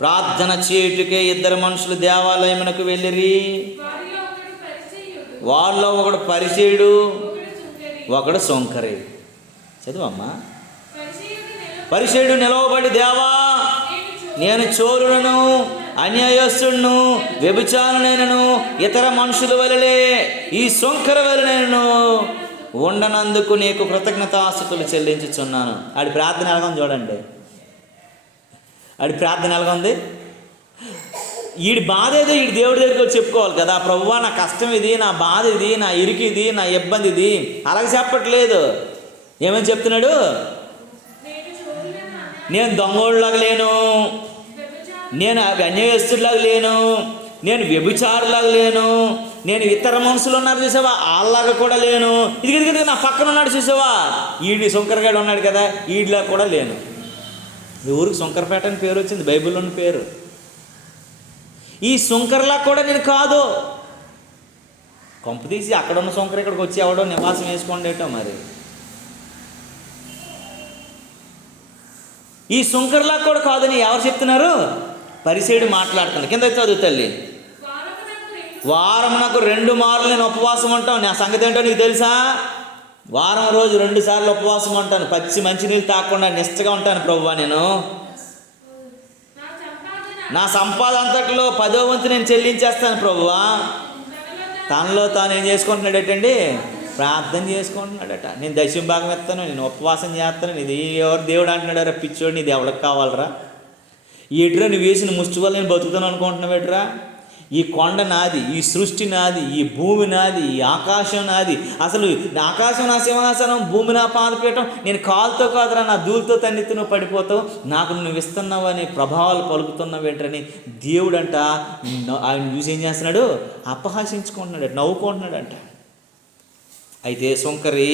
ప్రార్థన చేయుటకే ఇద్దరు మనుషులు దేవాలయమునకు వెళ్ళిరి. వాళ్ళలో ఒకడు పరిసయ్యుడు, ఒకడు సొంకరి. చదువమ్మా. పరిసయ్యుడు నిలవబడి, దేవా నేను చోరులను, అన్యాయస్తుడును, వ్యభిచారునైనను, ఇతర మనుషుల వలలే ఈ సొంకర వలనైనను ఉండనందుకు నీకు కృతజ్ఞతాస్తుతులు చెల్లించుచున్నాను. ఆడి ప్రార్థన ఎలాగొంది చూడండి. ఆడి ప్రార్థన ఎలాగొంది. వీడి బాధ ఏదో వీడి దేవుడి దగ్గరికి వచ్చి చెప్పుకోవాలి కదా, ప్రభువా నా కష్టం ఇది, నా బాధ ఇది, నా ఇరికి ఇది, నా ఇబ్బంది ఇది. అలాగే చెప్పట్లేదు. ఏమని చెప్తున్నాడు, నేను దొంగోళ్ళలాగా లేను, నేను అన్యాయస్తుడిలాగా లేను, నేను వ్యభిచారులాగా లేను, నేను ఇతర మనుషులు ఉన్నారు చూసావా వాళ్ళలాగా కూడా లేను, ఇది నా పక్కన ఉన్నాడు చూసావా ఈడి శంకరగాడు ఉన్నాడు కదా ఈడిలా కూడా లేను. ఈ ఊరికి శంకరపేట అని పేరు వచ్చింది, బైబిల్లోని పేరు. ఈ శంకర్లా కూడా నేను కాదు. కొంప తీసి అక్కడ ఉన్న శంకర్ ఇక్కడికి వచ్చి ఎవడో నివాసం వేసుకోండేటో మరి. ఈ శంకర్లా కూడా కాదని ఎవరు చెప్తున్నారు, పరిసయ్యుడు మాట్లాడుతున్నాడు. కింద చదువు తల్లి. వారమునకు 2 మార్లు నేను ఉపవాసం ఉంటాను. నా సంగతి ఏంటో నీకు తెలుసా, వారం రోజు 2 సార్లు ఉపవాసం ఉంటాను, పచ్చి మంచినీళ్ళు తాగకుండా నిష్టగా ఉంటాను ప్రభువా. నేను నా సంపాదన అంతట్లో 10వ వంతు నేను చెల్లించేస్తాను ప్రభువా. తనలో తాను ఏం చేసుకుంటున్నాడటండి, ప్రార్థన చేసుకుంటున్నాడట. నేను దశమ భాగం ఎత్తాను, నేను ఉపవాసం చేస్తాను. ఇది ఎవరు దేవుడు అంటున్నాడు, పిచ్చోడు నీది ఎవరికి కావాలరా, ఏట్రా నువ్వు వేసిన ముష్టి వల్ల నేను బతుకుతాను అనుకుంటున్నావు ఏట్రా. ఈ కొండ నాది, ఈ సృష్టి నాది, ఈ భూమి నాది, ఈ ఆకాశం నాది. అసలు ఆకాశం నా సింహాసనం, భూమి నా పాదపీఠం. నేను కాలుతో కాదురా, నా ధూళితో తన్నెత్తి నువ్వు పడిపోతావు, నాకు నువ్వు ఇస్తున్నావు అని ప్రభావాలు పలుకుతున్నావు ఏంటని దేవుడంట ఆయన చూసి ఏం చేస్తున్నాడు, అపహాసించుకుంటున్నాడు, నవ్వుకుంటున్నాడంట. అయితే శంకరి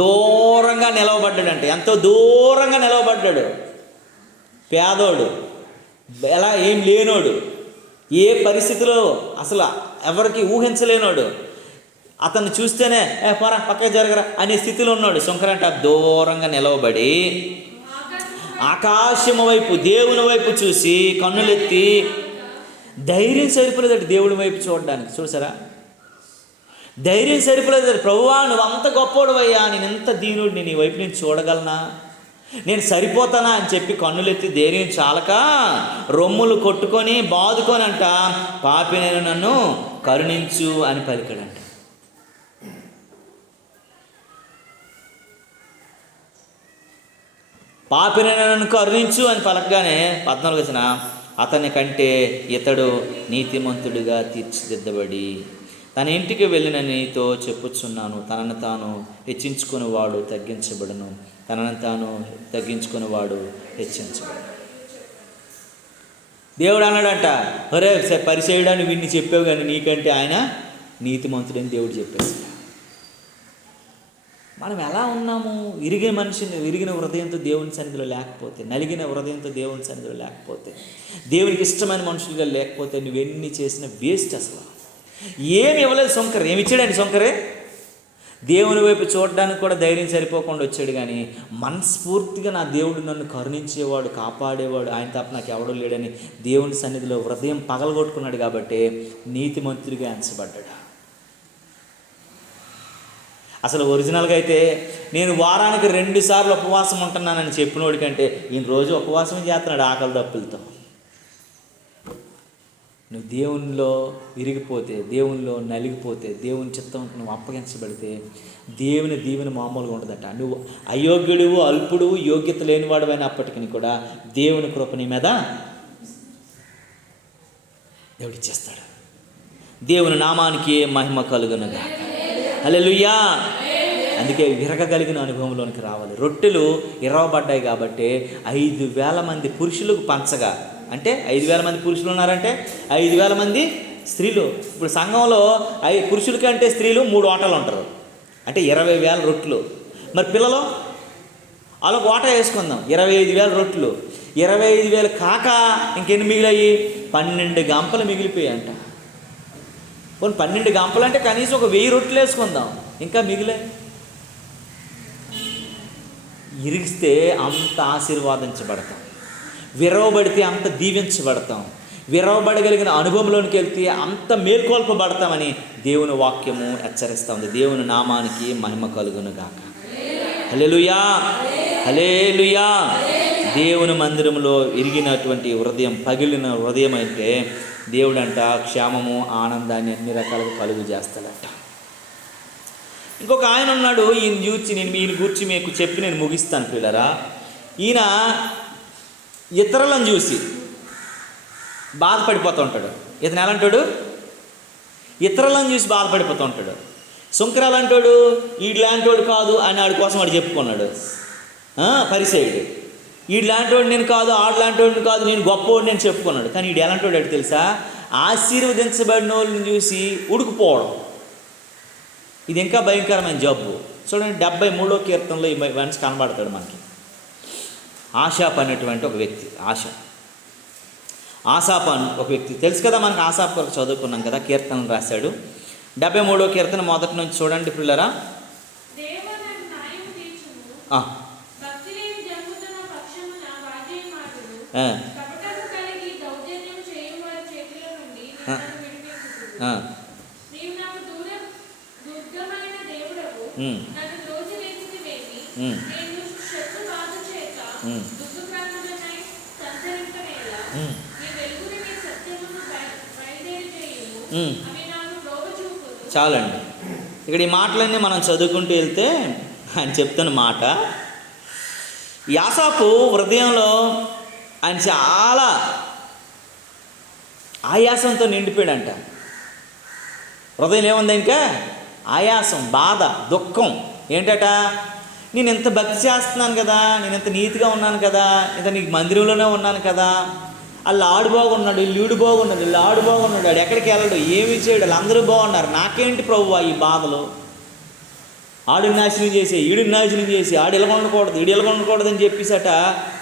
దూరంగా నిలవబడ్డాడంట. ఎంతో దూరంగా నిలవబడ్డాడు. పేదోడు, ఎలా ఏం లేనోడు, ఏ పరిస్థితిలో అసలు ఎవరికి ఊహించలేనోడు. అతన్ని చూస్తేనే పోరా పక్క జరగరా అనే స్థితిలో ఉన్నాడు. శంకరంట దూరంగా నిలవబడి ఆకాశము వైపు, దేవుని వైపు చూసి కన్నులెత్తి, ధైర్యం సరిపోలేదట దేవుడి వైపు చూడడానికి. చూసారా, ధైర్యం సరిపోలేదు. ప్రభువా నువ్వు అంత గొప్పోడువయ్యా, నేను ఎంత దీనుడిని, నీ వైపు నేను చూడగలనా, నేను సరిపోతానా అని చెప్పి కన్నులెత్తి ధైర్యం చాలక రొమ్ములు కొట్టుకొని బాదుకొని అంట, పాపినైన నన్ను కరుణించు అని పలికాడంట. పాపినైన నన్ను కరుణించు అని పలకగానే 14వ వచనం, అతని కంటే ఇతడు నీతిమంతుడిగా తీర్చిదిద్దబడి తన ఇంటికి వెళ్ళిన నీతో చెప్పుచున్నాను, తనను తాను హెచ్చించుకునేవాడు తగ్గించబడును, తనను తాను తగ్గించుకునేవాడు హెచ్చించబడును. దేవుడు అన్నాడంట, ఒరే పరిచయుడని వీడిని చెప్పావు కానీ నీకంటే ఆయన నీతిమంతుడని దేవుడు చెప్పేసి. మనం ఎలా ఉన్నాము? విరిగిన హృదయంతో దేవుని సన్నిధిలో లేకపోతే, నలిగిన హృదయంతో దేవుని సన్నిధిలో లేకపోతే, దేవునికి ఇష్టమైన మనుషులుగా లేకపోతే నువ్వెన్ని చేసిన వేస్ట్. అసలు ఏమి ఇవ్వలేదు శంకర్. ఏమి ఇచ్చాడండి శంకరే? దేవుని వైపు చూడడానికి కూడా ధైర్యం సరిపోకుండా వచ్చాడు. కానీ మనస్ఫూర్తిగా నా దేవుడు నన్ను కరుణించేవాడు, కాపాడేవాడు, ఆయన తప్ప నాకు ఎవడూ లేడని దేవుని సన్నిధిలో హృదయం పగలగొట్టుకున్నాడు. కాబట్టి నీతిమంతుడిగా ఎంచబడ్డాడు. అసలు ఒరిజినల్గా అయితే నేను వారానికి 2 సార్లు ఉపవాసం ఉంటున్నానని చెప్పినోడి కంటే ఈయన రోజు ఉపవాసం చేస్తున్నాడు ఆకలి దప్పులతో. నువ్వు దేవునిలో విరిగిపోతే, దేవునిలో నలిగిపోతే, దేవుని చిత్తం నువ్వు అప్పగించబడితే దేవుని దీవెన మామూలుగా ఉండదట. నువ్వు అయోగ్యుడివు, అల్పుడు, యోగ్యత లేనివాడు అయినప్పటికీ కూడా దేవుని కృప నీ మీద దేవుడిచ్చేస్తాడు. దేవుని నామానికి మహిమ కలుగునుగా. హల్లెలూయా. అందుకే విరగగలిగిన అనుభవంలోనికి రావాలి. రొట్టెలు ఇరవబడ్డాయి కాబట్టి 5,000 మంది పురుషులకు పంచగా, అంటే 5,000 మంది పురుషులు ఉన్నారంటే 5,000 మంది స్త్రీలు. ఇప్పుడు సంఘంలో పురుషుల కంటే స్త్రీలు 3 ఓటలు ఉంటారు, అంటే 20,000 రొట్టెలు. మరి పిల్లలు వాళ్ళకు ఓట వేసుకుందాం, 25,000 రొట్టెలు. 25,000 కాక ఇంకెన్ని మిగిలాయి? 12 గంపలు మిగిలిపోయాయంట. కొన్ని 12 గంపలు అంటే కనీసం ఒక 1000 రొట్టెలు వేసుకుందాం, ఇంకా మిగిలే. ఇరిగిస్తే అంత ఆశీర్వాదించబడతాం, విరవబడితే అంత దీవించబడతాం, విరవబడగలిగిన అనుభవంలోనికి వెళ్తే అంత మేల్కొల్పబడతామని దేవుని వాక్యము హెచ్చరిస్తుంది. దేవుని నామానికి మహిమ కలుగును గాక. హల్లెలూయా, హల్లెలూయా. దేవుని మందిరంలో ఇరిగినటువంటి హృదయం, పగిలిన హృదయం అయితే దేవుడంట క్షేమము, ఆనందాన్ని అన్ని రకాలుగా కలుగు చేస్తాడట. ఇంకొక ఆయన ఉన్నాడు, ఈయన గురించి మీకు చెప్పి నేను ముగిస్తాను పిల్లరా. ఈయన ఇతరులను చూసి బాధపడిపోతూ ఉంటాడు. ఇతను ఎలా అంటాడు? ఇతరులను చూసి బాధపడిపోతూ ఉంటాడు. సుంకరాలు అంటాడు, ఈడ్లాంటోడు కాదు అని ఆడి కోసం వాడు చెప్పుకున్నాడు. పరిసయుడు ఈడ్లాంటోడు నేను కాదు, ఆడలాంటోడిని కాదు, నేను గొప్పవాడు నేను చెప్పుకున్నాడు. కానీ ఈడు ఎలాంటోడు అంటే తెలుసా? ఆశీర్వదించబడిన వాళ్ళని చూసి ఉడుకుపోవడం. ఇది ఇంకా భయంకరమైన జబ్బు. చూడండి 73వ కీర్తనలో ఈ మనిషి కనబడతాడు మనకి. ఆశాప్ అనేటువంటి ఒక వ్యక్తి. ఆసాప్ అని ఒక వ్యక్తి తెలుసు కదా మనకి. ఆసాప్ కొరకు చదువుకున్నాం కదా, కీర్తనలు రాశాడు. 73వ కీర్తన మొదటి నుంచి చూడండి పిల్లరా. చాలండి. ఇక్కడ ఈ మాటలన్నీ మనం చదువుకుంటూ వెళ్తే ఆయన చెప్తున్న మాట, ఆసాపు హృదయంలో ఆయన చాలా ఆయాసంతో నిండిపోయాడంట. హృదయం ఏముంది? ఇంకా ఆయాసం, బాధ, దుఃఖం. ఏంటట? నేను ఎంత భక్తి చేస్తున్నాను కదా, నేను ఎంత నీతిగా ఉన్నాను కదా, ఇంత నీకు మందిరంలోనే ఉన్నాను కదా, వాళ్ళు ఆడు బాగున్నాడు, వీళ్ళు బాగున్నాడు, వీళ్ళు ఆడు బాగున్నాడు, వాడు ఎక్కడికి వెళ్ళడు, ఏమి చేయడు, వాళ్ళు అందరూ బాగున్నారు, నాకేంటి ప్రభువా ఈ బాధలు? ఆడిని నాశనం చేసి, ఈడిని నాశనం చేసి, ఆడు ఇలా ఉండకూడదు, ఈడు ఇలా ఉండకూడదు అని చెప్పేసట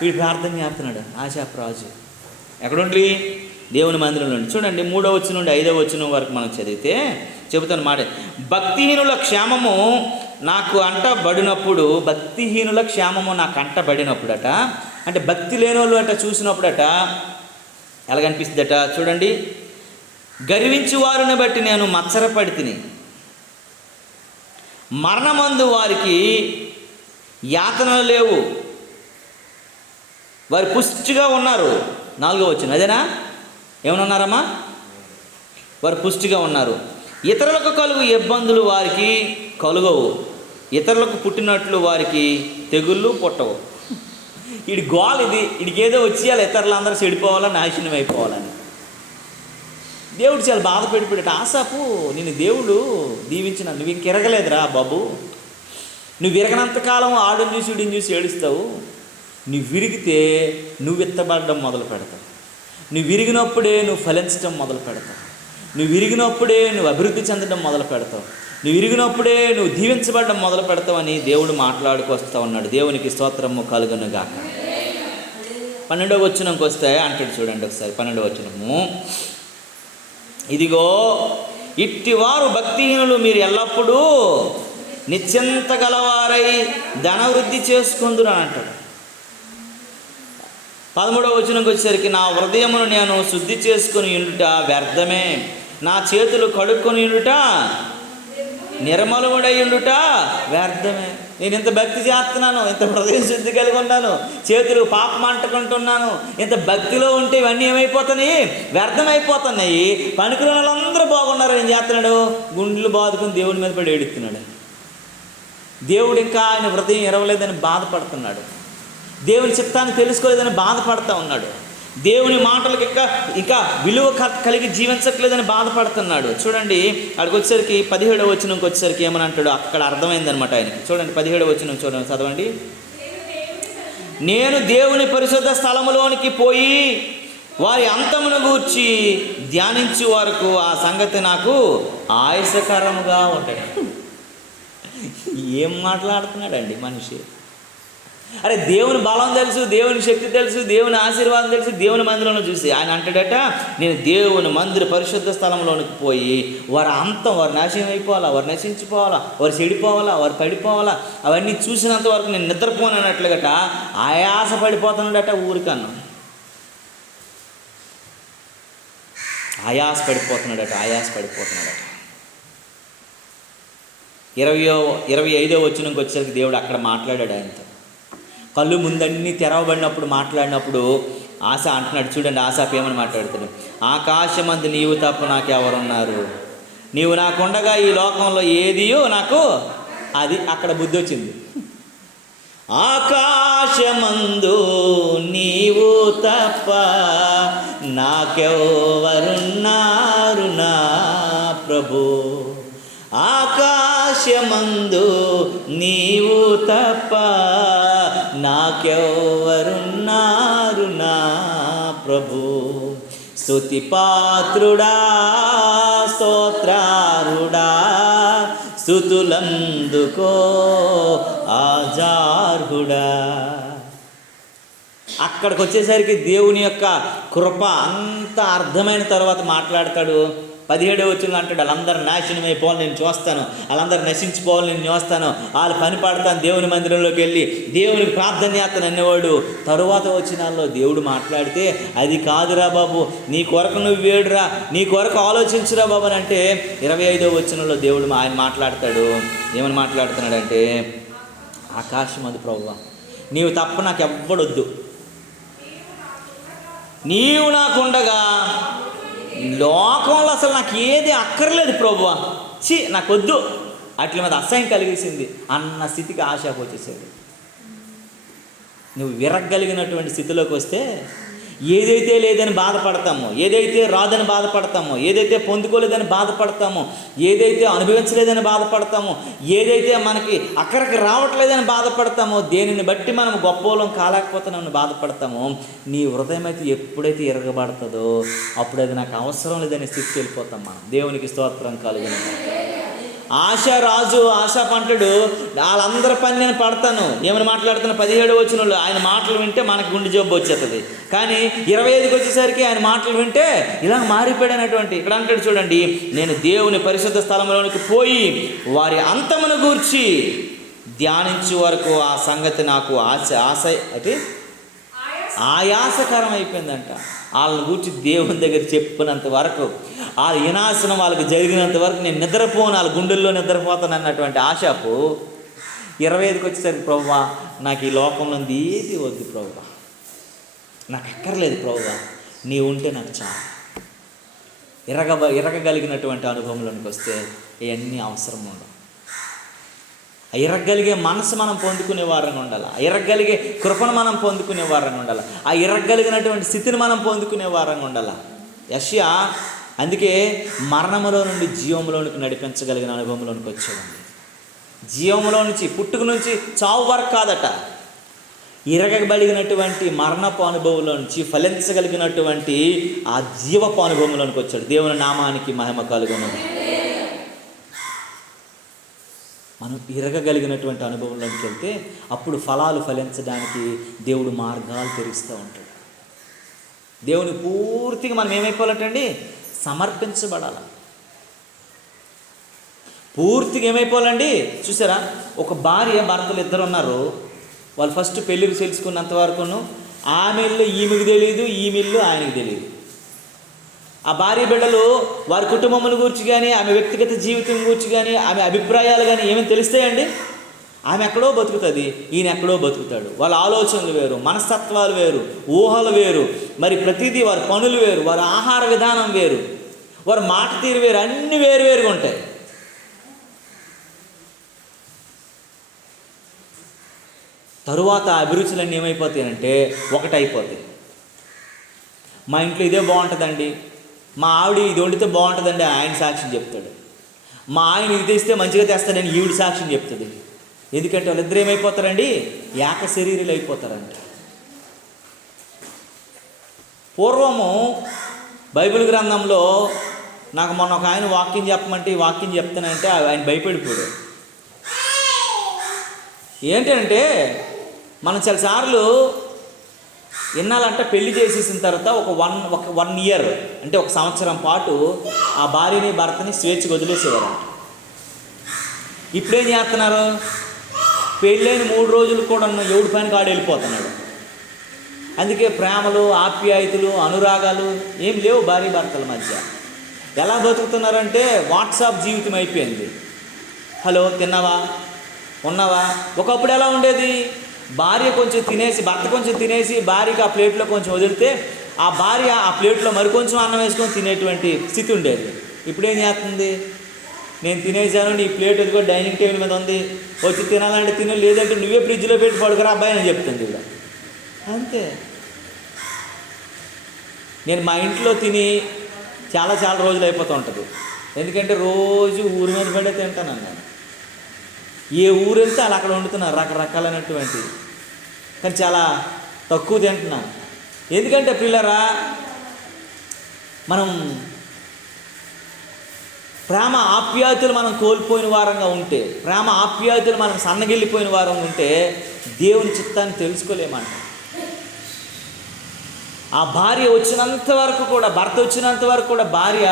వీడు ప్రార్థన చేస్తున్నాడు ఆశాప్ రాజు. ఎక్కడుండి? దేవుని మందిరంలో. చూడండి 3వ వచనం నుండి 5వ వచనం వరకు మనం చదివితే చెబుతాను మాట. భక్తిహీనుల క్షేమము నాకు అంటబడినప్పుడు, భక్తిహీనుల క్షేమము నాకు అంటబడినప్పుడట, అంటే భక్తి లేని వాళ్ళు అట చూసినప్పుడట ఎలాగనిపిస్తుందట చూడండి. గర్వించు వారిని బట్టి నేను మత్సరపడి తిని, మరణమందు వారికి యాతనలు లేవు, వారు పుష్టిగా ఉన్నారు. 4వ వచనం అదేనా? ఏమన్నారమ్మా? వారు పుష్టిగా ఉన్నారు. ఇతరులకు కలుగు ఇబ్బందులు వారికి కలుగవు, ఇతరులకు పుట్టినట్లు వారికి తెగుళ్ళు పుట్టవు. వీడి గోల్ ఇది, వీడికి ఏదో వచ్చేయాలి, ఇతరులందరూ చెడిపోవాలని, నాశనం అయిపోవాలని. దేవుడు చాలా బాధ పెడిపోయాడు. ఆసాపు నేను దేవుడు దీవించిన, నువ్వు ఇంక ఎరగలేదురా బాబు, నువ్వు విరగనంతకాలం ఆడుని చూసి వీడిని చూసి ఏడుస్తావు. నువ్వు విరిగితే నువ్వు ఎత్తబడడం మొదలు పెడతావు, నువ్వు విరిగినప్పుడే నువ్వు ఫలించడం మొదలు పెడతావు, నువ్వు విరిగినప్పుడే నువ్వు అభివృద్ధి చెందడం మొదలు పెడతావు, నువ్వు విరిగినప్పుడే నువ్వు దీవించబడడం మొదలు పెడతావని దేవుడు మాట్లాడుకొస్తూ ఉన్నాడు. దేవునికి స్తోత్రము కలుగును గాక. 12వ వచనంకి వస్తే అంటాడు చూడండి ఒకసారి. 12వ వచనము, ఇదిగో ఇట్టివారు భక్తిహీనులు మీరు ఎల్లప్పుడూ నిశ్చింత గలవారై ధనవృద్ధి చేసుకుందురు అని అంటాడు. 13వ వచనంకి వచ్చేసరికి, నా హృదయమును నేను శుద్ధి చేసుకుని ఉండుట వ్యర్థమే, నా చేతులు కడుక్కొని ఉండుట నిర్మలముడై ఉండుట వ్యర్థమే. నేను ఇంత భక్తి చేస్తున్నాను, ఇంత హృదయం శుద్ధి కలిగి ఉన్నాను, చేతులు పాపం అంటుకుంటున్నాను, ఇంత భక్తిలో ఉంటే ఇవన్నీ ఏమైపోతున్నాయి? వ్యర్థమైపోతున్నాయి. పనికిన వాళ్ళందరూ బాగున్నారు, ఏం చేస్తున్నాడు? గుండెలు బాదుకుని దేవుని మీద పడి ఏడుస్తున్నాడు. దేవుడు ఇంకా ఆయన హృదయం ఎరవలేదని బాధపడుతున్నాడు, దేవుని చిత్తాన్ని తెలుసుకోలేదని బాధపడుతూ ఉన్నాడు, దేవుని మాటలకు ఇంకా విలువ కలిగి జీవించట్లేదని బాధపడుతున్నాడు. చూడండి అక్కడికి వచ్చేసరికి 17వ వచనంకి వచ్చేసరికి ఏమని అంటాడు, అక్కడ అర్థమైందనమాట ఆయనకి. చూడండి 17వ వచనం చూడండి, చదవండి. నేను దేవుని పరిశుద్ధ స్థలములోనికి పోయి వారి అంతమును గూర్చి ధ్యానించే వరకు ఆ సంగతి నాకు ఆయాసకరముగా ఉంటాడు. ఏం మాట్లాడుతున్నాడండి మనిషి? అరే దేవుని బలం తెలుసు, దేవుని శక్తి తెలుసు, దేవుని ఆశీర్వాదం తెలుసు, దేవుని మందిరంలో చూసి ఆయన అంటాడట, నేను దేవుని మందిర పరిశుద్ధ స్థలంలోనికి పోయి వారి అంతం, వారు నాశనం అయిపోవాలా, వారు నశించిపోవాలా, వారు చెడిపోవాలా, వారు పడిపోవాలా, అవన్నీ చూసినంత వరకు నేను నిద్రపోనన్నట్లుగట ఆయాస పడిపోతున్నాడట. ఊరికన్నా ఆయాస పడిపోతున్నాడట. 25వ వచనంకి వచ్చేసరికి దేవుడు అక్కడ మాట్లాడాడు ఆయనతో. కళ్ళు ముందన్నీ తెరవబడినప్పుడు మాట్లాడినప్పుడు ఆశ అంటున్నాడు చూడండి. ఆశాపు ఏమని మాట్లాడుతాడు, ఆకాశమందు నీవు తప్ప నాకెవరున్నారు, నీవు నాకుండగా ఈ లోకంలో ఏదియో నాకు, అది అక్కడ బుద్ధి వచ్చింది. ఆకాశమందు నీవు తప్ప నాకెవరున్నారు నా ప్రభు, ఆకాశమందు నీవు తప్ప నాకెవరున్నారు నా ప్రభు. స్తుతి పాత్రుడా, స్తోత్రారుడా, స్తుతులందుకో ఆజార్హుడా. అక్కడికి వచ్చేసరికి దేవుని యొక్క కృప అంత అర్థమైన తర్వాత మాట్లాడతాడు. 17వ వచనంలో అంటాడు, వాళ్ళందరూ నాశనం అయిపోవాలి నేను చూస్తాను, వాళ్ళందరూ నశించిపోవాలి నేను చూస్తాను, వాళ్ళు పని పడతాను, దేవుని మందిరంలోకి వెళ్ళి దేవునికి ప్రార్థన చేస్తాను అనేవాడు. తరువాత వచనాల్లో దేవుడు మాట్లాడితే, అది కాదురా బాబు, నీ కొరకు నువ్వు వేడురా, నీ కొరకు ఆలోచించురా బాబు అని అంటే 25వ వచనంలో దేవుడు ఆయన మాట్లాడతాడు. ఏమని మాట్లాడుతున్నాడంటే, ఆకాశం అది ప్రభువా, నీవు తప్ప నాకు ఎవ్వడొద్దు, నీవు నాకుండగా లోకంలో అసలు నాకు ఏది అక్కర్లేదు ప్రభువా, నాకొద్దు, అట్ల మీద అసహ్యం కలిగేసింది అన్న స్థితికి ఆశకు వచ్చేసేది. నువ్వు విరగలిగినటువంటి స్థితిలోకి వస్తే ఏదైతే లేదని బాధపడతామో, ఏదైతే రాదని బాధపడతామో, ఏదైతే పొందుకోలేదని బాధపడతామో, ఏదైతే అనుభవించలేదని బాధపడతామో, ఏదైతే మనకి అక్కడికి రావట్లేదని బాధపడతామో, దేనిని బట్టి మనం గొప్పలం కాలేకపోతున్నామని బాధపడతామో, నీ హృదయం అయితే ఎప్పుడైతే ఎరగబడుతుందో అప్పుడు అది నాకు అవసరం లేదని స్థితికి వెళ్ళిపోతాం మనం. దేవునికి స్తోత్రం కలుగును. ఆశ రాజు ఆశాపు అంటాడు, వాళ్ళందరి పని నేను పడతాను. ఏమని మాట్లాడుతున్నా 17వ వచనంలో ఆయన మాటలు వింటే మనకు గుండె జబ్బు వచ్చేస్తుంది. కానీ 25కి వచ్చేసరికి ఆయన మాటలు వింటే ఇలా మారిపోయాడు అనేటువంటి. ఇక్కడ అంటాడు చూడండి, నేను దేవుని పరిశుద్ధ స్థలంలోనికి పోయి వారి అంతమును గూర్చి ధ్యానించే వరకు ఆ సంగతి నాకు అంటే ఆయాసకరం అయిపోయిందంట. వాళ్ళని గూర్చి దేవుని దగ్గర చెప్పినంత వరకు, ఆ వినాశనం వాళ్ళకి జరిగినంత వరకు నేను నిద్రపోను, వాళ్ళ గుండెల్లో నిద్రపోతాను అన్నటువంటి ఆశాపు 25కి వచ్చేసరికి, ప్రభువా నాకు ఈ లోకంలో ఏది వద్దు ప్రభువా, నాకు ఎక్కర్లేదు ప్రభువా, నీ ఉంటే నాకు చాలు. ఎరగగలిగినటువంటి అనుభవంలోనికి వస్తే ఇవన్నీ అవసరం ఉండవు. ఆ ఇరగలిగే మనసు మనం పొందుకునే వారంగా ఉండాలి. ఆ ఇరగలిగే కృపను మనం పొందుకునే వారంగా ఉండాలి. ఆ ఇరగలిగినటువంటి స్థితిని మనం పొందుకునే వారంగా ఉండాలి. యెషయా అందుకే మరణములో నుండి జీవంలోనికి నడిపించగలిగిన అనుభవంలోనికి వచ్చాడండి. జీవంలో నుంచి, పుట్టుక నుంచి చావు వరకు కాదట, ఇరగబడినటువంటి మరణపు అనుభవంలో నుంచి ఫలించగలిగినటువంటి ఆ జీవపు అనుభవంలోనికి వచ్చాడు. దేవుని నామానికి మహిమ కలుగును. మనం ఇరగగలిగినటువంటి అనుభవంలోకి వెళ్తే అప్పుడు ఫలాలు ఫలించడానికి దేవుడు మార్గాలు తెరుస్తూ ఉంటాడు. దేవుని పూర్తిగా మనం ఏమైపోవాలంటండి, సమర్పించబడాలి. పూర్తిగా ఏమైపోవాలండి. చూసారా, ఒక భార్య భర్తలు ఇద్దరు ఉన్నారు. వాళ్ళు ఫస్ట్ పెళ్ళికి తెలుసుకున్నంత వరకును ఆమె ఇల్లు ఈమెకు తెలియదు, ఈమె ఇల్లు ఆయనకు తెలియదు. ఆ భార్య బిడ్డలు వారి కుటుంబముల గురించి కానీ, ఆమె వ్యక్తిగత జీవితం గురించి కానీ, ఆమె అభిప్రాయాలు కానీ ఏమేమి తెలుస్తాయండి. ఆమె ఎక్కడో బతుకుతుంది, ఈయన ఎక్కడో బతుకుతాడు. వాళ్ళ ఆలోచనలు వేరు, మనస్తత్వాలు వేరు, ఊహలు వేరు, మరి ప్రతిదీ వారి పనులు వేరు, వారి ఆహార విధానం వేరు, వారి మాట తీరు వేరు, అన్నీ వేరువేరుగా ఉంటాయి. తరువాత అభిరుచులన్నీ ఏమైపోతాయంటే ఒకటైపోతాయి. మా ఇంట్లో ఇదే బాగుంటుందండి, మా ఆవిడ ఇది వండితే బాగుంటుందండి ఆయన సాక్ష్యం చెప్తాడు, మా ఆయన ఇది తెస్తే మంచిగా తెస్తాడని ఈవిడ సాక్ష్యం చెప్తుంది. ఎందుకంటే వాళ్ళిద్దరు ఏమైపోతారండి, ఏక శరీరులు అయిపోతారంట. పూర్వము బైబిల్ గ్రంథంలో నాకు మొన్న ఒక ఆయన వాక్యం చెప్పమంటే ఈ వాక్యం చెప్తానంటే ఆయన భయపడిపోయాడు. ఏంటంటే మనం చాలాసార్లు ఎన్నాలంటే పెళ్లి చేసేసిన తర్వాత ఒక వన్ ఇయర్ అంటే ఒక సంవత్సరం పాటు ఆ భార్యని భర్తని స్వేచ్ఛగా వదిలేసేవారంట. ఇప్పుడేం చేస్తున్నారు, పెళ్ళైన 3 రోజులు కూడా ఎవడి పైన కాడు వెళ్ళిపోతున్నాడు. అందుకే ప్రేమలు, ఆప్యాయతలు, అనురాగాలు ఏం లేవు భార్య భర్తల మధ్య. ఎలా బతుకుతున్నారంటే వాట్సాప్ జీవితం అయిపోయింది. హలో, తిన్నావా, ఉన్నావా. ఒకప్పుడు ఎలా ఉండేది, భార్య కొంచెం తినేసి, భర్త కొంచెం తినేసి భార్యకి ఆ ప్లేట్లో కొంచెం వదిలితే ఆ భార్య ఆ ప్లేట్లో మరికొంచెం అన్నం వేసుకొని తినేటువంటి స్థితి ఉండేది. ఇప్పుడేం చేస్తుంది, నేను తినేసాను, నీ ప్లేట్ ఎదుగో డైనింగ్ టేబుల్ మీద ఉంది, వచ్చి తినాలంటే తిను, లేదంటే నువ్వే ఫ్రిడ్జ్లో పెట్టి పడుకురా అబ్బాయి అని చెప్తుంది ఇక్కడ. అంతే. నేను మా ఇంట్లో తిని చాలా రోజులు అయిపోతూ ఉంటుంది. ఎందుకంటే రోజు ఊరి మీద పడే తింటాను అన్నాను. ఏ ఊరు వెళ్తే అలా అక్కడ వండుతున్నారు రకరకాలైనటువంటి, కానీ చాలా తక్కువ తింటున్నాను. ఎందుకంటే పిల్లరా, మనం ప్రేమ ఆప్యాయతలు మనం కోల్పోయిన వారంగా ఉంటే, ప్రేమ ఆప్యాయతలు మనం సన్నగిల్లిపోయిన వారంగా ఉంటే దేవుని చిత్తాన్ని తెలుసుకోలేమంట. ఆ భార్య వచ్చినంత వరకు కూడా, భర్త వచ్చినంత వరకు కూడా భార్య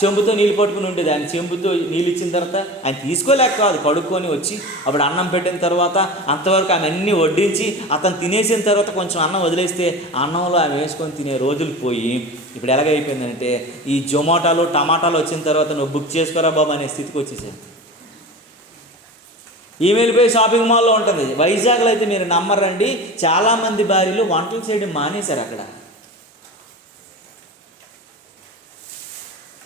చెంబుతో నీళ్ళు పట్టుకుని ఉండేది. ఆయన చెంబుతో నీళ్ళు ఇచ్చిన తర్వాత ఆయన తీసుకోలేక కాదు, కడుక్కొని వచ్చి అప్పుడు అన్నం పెట్టిన తర్వాత అంతవరకు ఆమె అన్నీ వడ్డించి అతను తినేసిన తర్వాత కొంచెం అన్నం వదిలేస్తే అన్నంలో ఆమె వేసుకొని తినే రోజులు పోయి ఇప్పుడు ఎలాగైపోయిందంటే ఈ జొమాటోలు టమాటాలు వచ్చిన తర్వాత నువ్వు బుక్ చేసుకోరా బాబు అనే స్థితికి వచ్చేసాను. ఈమెయిల్ పోయి షాపింగ్ మాల్లో ఉంటుంది. వైజాగ్లో అయితే మీరు నమ్మరండి, చాలామంది భార్యలు వంటలు చేయడం మానేశారు. అక్కడ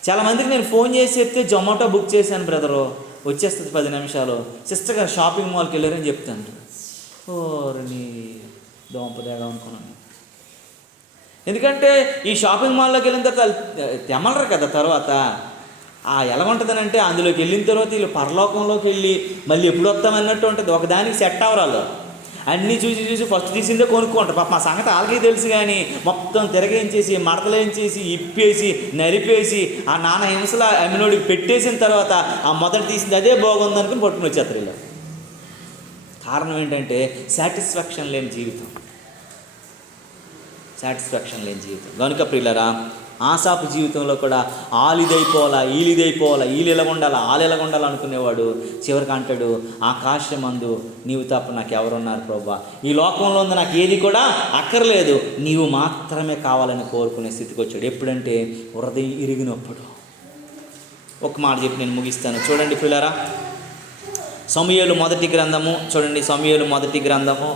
చాలామందికి నేను ఫోన్ చేసి చెప్తే జొమాటో బుక్ చేశాను బ్రదరు, వచ్చేస్తుంది 10 నిమిషాలు, సిస్టర్ గారు షాపింగ్ మాల్కి వెళ్ళారని చెప్తాను. ఓర్ని దోంపదేగా అనుకున్నాను. ఎందుకంటే ఈ షాపింగ్ మాల్లోకి వెళ్ళిన తర్వాత తెమలరు కదా. తర్వాత ఎలా ఉంటుందనంటే అందులోకి వెళ్ళిన తర్వాత వీళ్ళు పరలోకంలోకి వెళ్ళి మళ్ళీ ఎప్పుడు వస్తామన్నట్టు ఉంటుంది. ఒకదానికి సెట్ అవ్వరాలు, అన్నీ చూసి ఫస్ట్ తీసిందే కొనుక్కుంటారు. పాప మా సంగతి వాళ్ళకి తెలుసు, కానీ మొత్తం తిరగేయించేసి మడతలేంచేసి ఇప్పేసి నలిపేసి ఆ నాన్న హింసల అమ్మినోడికి పెట్టేసిన తర్వాత ఆ మొదట తీసింది అదే బాగుంది అనుకుని పట్టుకుని వచ్చేస్తారు ఇలా. కారణం ఏంటంటే సాటిస్ఫాక్షన్ లేని జీవితం. కనుక ప్రియులరా, ఆసాపు జీవితంలో కూడా ఆలిదైపోవాలా, ఈలిదైపోవాలా, ఇలా ఉండాలా, ఇలా ఉండాలి అనుకునేవాడు చివరికి అంటాడు, ఆకాశమందు నీవు తప్ప నాకు ఎవరున్నారు ప్రభువా, ఈ లోకంలో ఉంది నాకు ఏది కూడా అక్కర్లేదు, నీవు మాత్రమే కావాలని కోరుకునే స్థితికి వచ్చాడు. ఎప్పుడంటే హృదయం ఇరిగినప్పుడు. ఒక మాట చెప్పి నేను ముగిస్తాను. చూడండి పిల్లరా, సమూయేలు మొదటి గ్రంథము చూడండి. సమూయేలు మొదటి గ్రంథము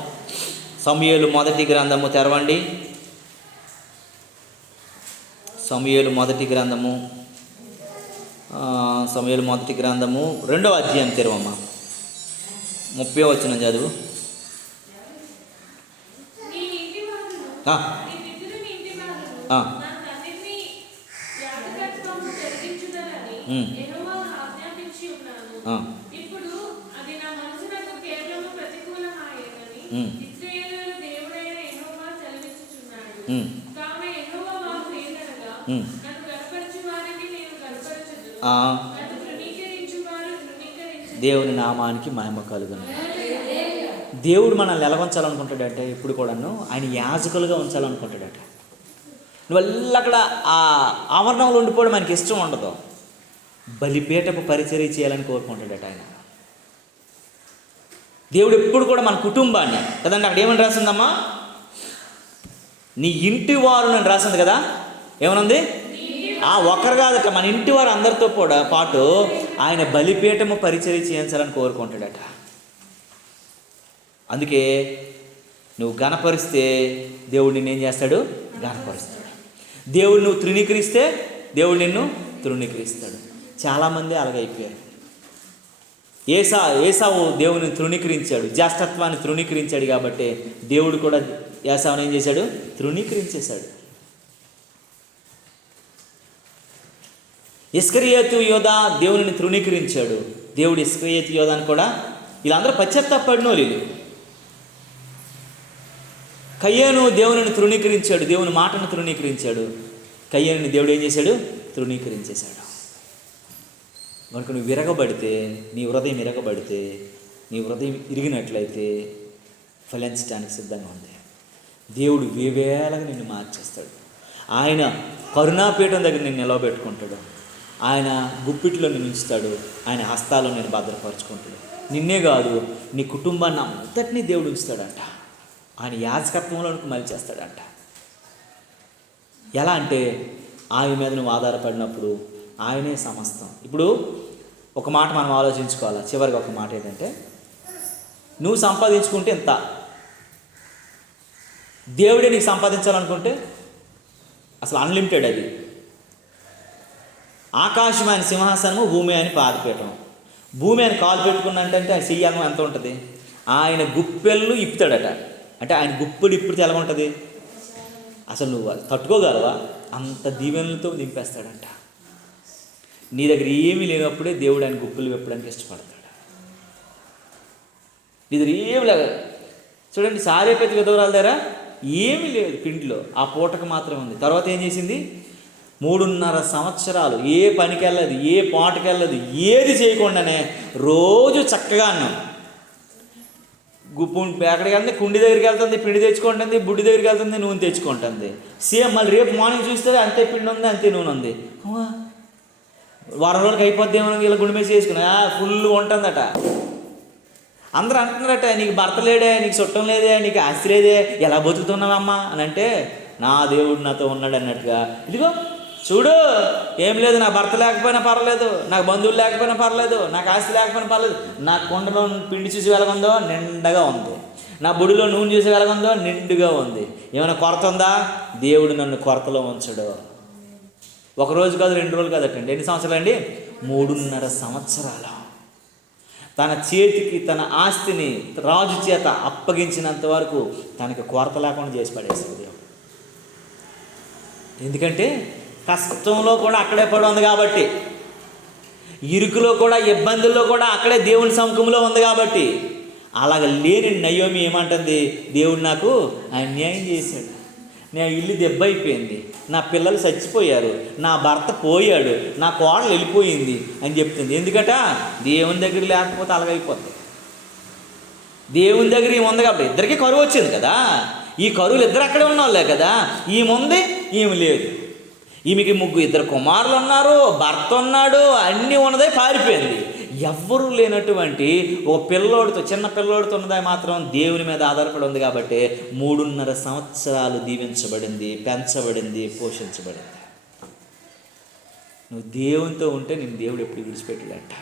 తెరవండి. సమూయేలు మొదటి గ్రంథము 2వ అధ్యాయం తెరవమ్మా. 30వ వచనం చదువు. ఆ, దేవుని నామానికి మహిమ కలుగును. దేవుడు మనల్ని ఎలా ఉంచాలనుకుంటాడంటే ఇప్పుడు కూడాను ఆయన యాజకులుగా ఉంచాలనుకుంటాడట. నువ్వు అక్కడ ఆ ఆవరణంలో ఉండిపోవడం మనకి ఇష్టం ఉండదు. బలిపీఠపు పరిచర్య చేయాలని కోరుకుంటాడట ఆయన. దేవుడు ఎప్పుడు కూడా మన కుటుంబాన్ని కదండి, అక్కడ ఏమని రాసిందమ్మా, నీ ఇంటి వారు నన్ను రాసింది కదా, ఏమనుంది, ఒకరు కాదట, మన ఇంటి వారు అందరితో కూడా పాటు ఆయన బలిపీఠము పరిచర్య చేయించాలని కోరుకుంటాడట. అందుకే నువ్వు గణపరిస్తే దేవుడు నిన్ను ఏం చేస్తాడు, గణపరుస్తాడు. దేవుడు నువ్వు తృణీకరిస్తే దేవుడు నిన్ను తృణీకరిస్తాడు. చాలామంది అలాగైపోయారు. ఏసావు దేవుని తృణీకరించాడు, జ్యేష్ఠత్వాన్ని తృణీకరించాడు. కాబట్టి దేవుడు కూడా ఏసావుని ఏం చేశాడు, తృణీకరించేశాడు. ఇస్కరియోతు యోధా దేవుని తృణీకరించాడు. దేవుడు ఇస్కరియోతు యోధాని కూడా, వీళ్ళందరూ పశ్చాత్తాపడిన వాళ్ళు. కయ్యేను దేవుని తృణీకరించాడు, దేవుని మాటను తృణీకరించాడు. కయ్యేనుని దేవుడు ఏం చేశాడు, తృణీకరించేశాడు. కనుక నువ్వు విరగబడితే, నీ హృదయం విరగబడితే, నీ హృదయం ఇరిగినట్లయితే ఫలించడానికి సిద్ధంగా ఉంది. దేవుడు వేవేళగా నిన్ను మార్చేస్తాడు. ఆయన కరుణాపీఠం దగ్గర నిన్ను నిలవబెట్టుకుంటాడు. ఆయన గుప్పిట్లో నిన్ను ఉంచుతాడు. ఆయన హస్తాల్లో నేను భద్రపరుచుకుంటాడు. నిన్నే కాదు, నీ కుటుంబాన్ని అంతటినీ దేవుడు ఉంచుతాడంట. ఆయన యాజకత్వంలోనికి మలిచేస్తాడంట. ఎలా అంటే ఆయన మీద నువ్వు ఆధారపడినప్పుడు ఆయనే సమస్తం. ఇప్పుడు ఒక మాట మనం ఆలోచించుకోవాలి. చివరికి ఒక మాట ఏంటంటే, నువ్వు సంపాదించుకుంటే ఎంత, దేవుడే నీకు సంపాదించాలనుకుంటే అసలు అన్లిమిటెడ్. అది ఆకాశం ఆయన సింహాసనము, భూమి ఆయన పాదపీఠం. భూమి ఆయన కాలు పెట్టుకున్నంటే ఆయన చెయ్యాలను ఎంత ఉంటుంది, ఆయన గుప్పెళ్ళు ఇప్పుతాడట. అంటే ఆయన గుప్పెలు ఇప్పుడితే ఎలా ఉంటుంది, అసలు నువ్వు తట్టుకోగలవా? అంత దీవెనలతో నింపేస్తాడంట. నీ దగ్గర ఏమీ లేనప్పుడే దేవుడు ఆయన గుప్పులు విప్పడానికి ఇష్టపడతాడు. నీ దగ్గర ఏమి లేదు. చూడండి, సారేపతి విధవరాల దగ్గర ఏమీ లేదు పిండిలో, ఆ పూటకు మాత్రమే ఉంది. తర్వాత ఏం చేసింది, 3.5 సంవత్సరాలు ఏ పనికి వెళ్ళదు, ఏ పాటకి వెళ్ళదు, ఏది చేయకుండానే రోజు చక్కగా అన్నాం. ఎక్కడికి వెళ్తుంది, కుండి దగ్గరికి వెళ్తుంది, పిండి తెచ్చుకుంటుంది, బుడ్డి దగ్గరికి వెళ్తుంది, నూనె తెచ్చుకుంటుంది. సేమ్ మళ్ళీ రేపు మార్నింగ్ చూస్తే అంతే పిండి ఉంది, అంతే నూనె ఉంది. వారం రోజులకి అయిపోద్ది ఏమో, ఇలా గుండె మీద చేసుకుని ఫుల్ ఉంటుందట. అందరూ అంటున్నారట, నీకు భర్త లేడే, నీకు చుట్టం లేదే, నీకు ఆస్తి లేదే, ఎలా బతుకుతున్నావమ్మా అని అంటే, నా దేవుడు నాతో ఉన్నాడు అన్నట్టుగా. ఇదిగో చూడు, ఏం లేదు, నా భర్త లేకపోయినా పర్లేదు, నాకు బంధువులు లేకపోయినా పర్లేదు, నాకు ఆస్తి లేకపోయినా పర్లేదు, నా కుండలో పిండి చూసి వెలగొందో నిండగా ఉంది, నా బుడిలో నూనె చూసి వెలగొందో నిండుగా ఉంది. ఏమైనా కొరత ఉందా? దేవుడు నన్ను కొరతలో ఉంచడు. 1 రోజు కాదు, 2 రోజులు కాదటండి. ఎన్ని సంవత్సరాలు అండి? 3.5 సంవత్సరాలు. తన చేతికి తన ఆస్తిని రాజు చేత అప్పగించినంత వరకు తనకి కొరత లేకుండా చేసి పడేసాడు దేవుడు. ఎందుకంటే కష్టంలో కూడా అక్కడే పడి ఉంది కాబట్టి, ఇరుకులో కూడా, ఇబ్బందుల్లో కూడా అక్కడే దేవుని సముఖంలో ఉంది కాబట్టి. అలాగ లేని నయోమి ఏమంటుంది, దేవుడు నాకు అన్యాయం చేశాడు, నా ఇల్లు దెబ్బైపోయింది, నా పిల్లలు చచ్చిపోయారు, నా భర్త పోయాడు, నా కోడలు వెళ్ళిపోయింది అని చెప్తుంది. ఎందుకట, దేవుని దగ్గర లేకపోతే అలాగైపోతుంది. దేవుని దగ్గర ఈమె ఉంది కాబట్టి, ఇద్దరికీ కరువు వచ్చింది కదా. ఈ కరువులు ఇద్దరు అక్కడే ఉన్నవాళ్ళే కదా. ఈమె ఉంది, ఈమె లేదు. ఈమెకి 2 కుమారులు ఉన్నారు, భర్త ఉన్నాడు, అన్నీ ఉన్నదే పారిపోయింది. ఎవ్వరూ లేనటువంటి ఓ పిల్లోడితో, చిన్న పిల్లోడితో ఉన్నదా మాత్రం దేవుని మీద ఆధారపడి ఉంది కాబట్టి 3.5 సంవత్సరాలు దీవించబడింది, పెంచబడింది, పోషించబడింది. నువ్వు దేవునితో ఉంటే నేను దేవుడు ఎప్పుడు విడిచిపెట్టలేట.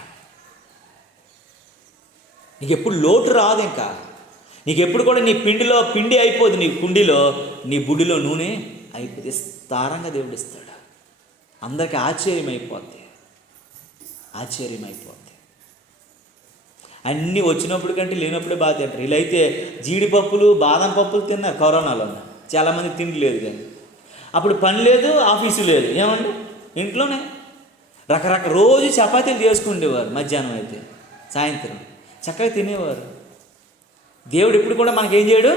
నీకు ఎప్పుడు లోటు రాదు. ఇంకా నీకు ఎప్పుడు కూడా నీ పిండిలో పిండి అయిపోదు, నీ కుండిలో, నీ బుడిలో నూనె అయిపోతుంది. విస్తారంగా దేవుడు ఇస్తాడు. అందరికీ ఆశ్చర్యమైపోద్ది. అన్నీ వచ్చినప్పుడు కంటే లేనప్పుడే బాగా తింటారు. ఇలా అయితే జీడిపప్పులు బాదం పప్పులు తిన్నారు కరోనాలో. చాలామంది తిండి లేదు కానీ అప్పుడు పని లేదు, ఆఫీసు లేదు, ఏమండి ఇంట్లోనే రకరకాల రోజు చపాతీలు చేసుకుండేవారు. మధ్యాహ్నం అయితే సాయంత్రం చక్కగా తినేవారు. దేవుడు ఇప్పుడు కూడా మనకేం చేయడు,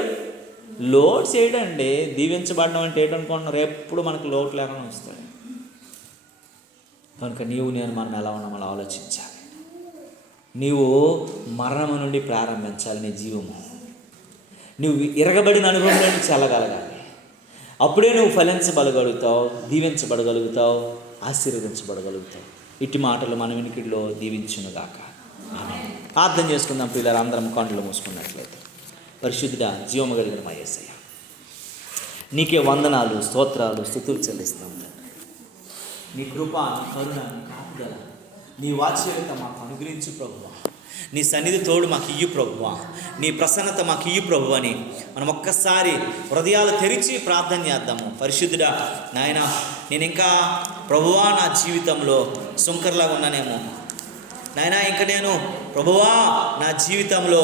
లోడ్ చేయడండి. దీవించబడడం అంటే ఏంటనుకుంటున్నారు, ఎప్పుడు మనకు లోటు లేకుండా వస్తాడు. కనుక నీవు నేను మనం ఎలా ఉన్నాం అలా ఆలోచించాలి. నీవు మరణము నుండి ప్రారంభించాలి నీ జీవము. నువ్వు ఇరగబడిన అనుభవంలో నుంచి వెళ్ళగలగాలి. అప్పుడే నువ్వు ఫలించబడగలుగుతావు, దీవించబడగలుగుతావు, ఆశీర్వదించబడగలుగుతావు. ఇట్టి మాటలు మన వినికిడిలో దీవించునుగాక. ఆమేన్. ప్రార్థన చేసుకుందాం పిల్లలు, అందరం కళ్ళు మూసుకున్నట్లయితే. పరిశుద్ధుడా, జీవము కలిగిన మా యేసయ్య, నీకే వందనాలు, స్తోత్రాలు, స్తుతులు చెల్లిస్తాం. నీ కృప, నీ కరుణ, నీ కాపుదల, నీ వాత్సల్యత మాకు అనుగ్రహించు ప్రభువా. నీ సన్నిధి తోడు మాకు ఇయ్యు ప్రభువా. నీ ప్రసన్నత మాకు ఇయ్యు ప్రభు అని మనం ఒక్కసారి హృదయాలు తెరిచి ప్రార్థన చేద్దాము. పరిశుద్ధుడా నాయన, నేను ఇంకా ప్రభువా నా జీవితంలో సుంకర్లాగా ఉన్నానేమో నాయన, ఇంకా నేను ప్రభువా నా జీవితంలో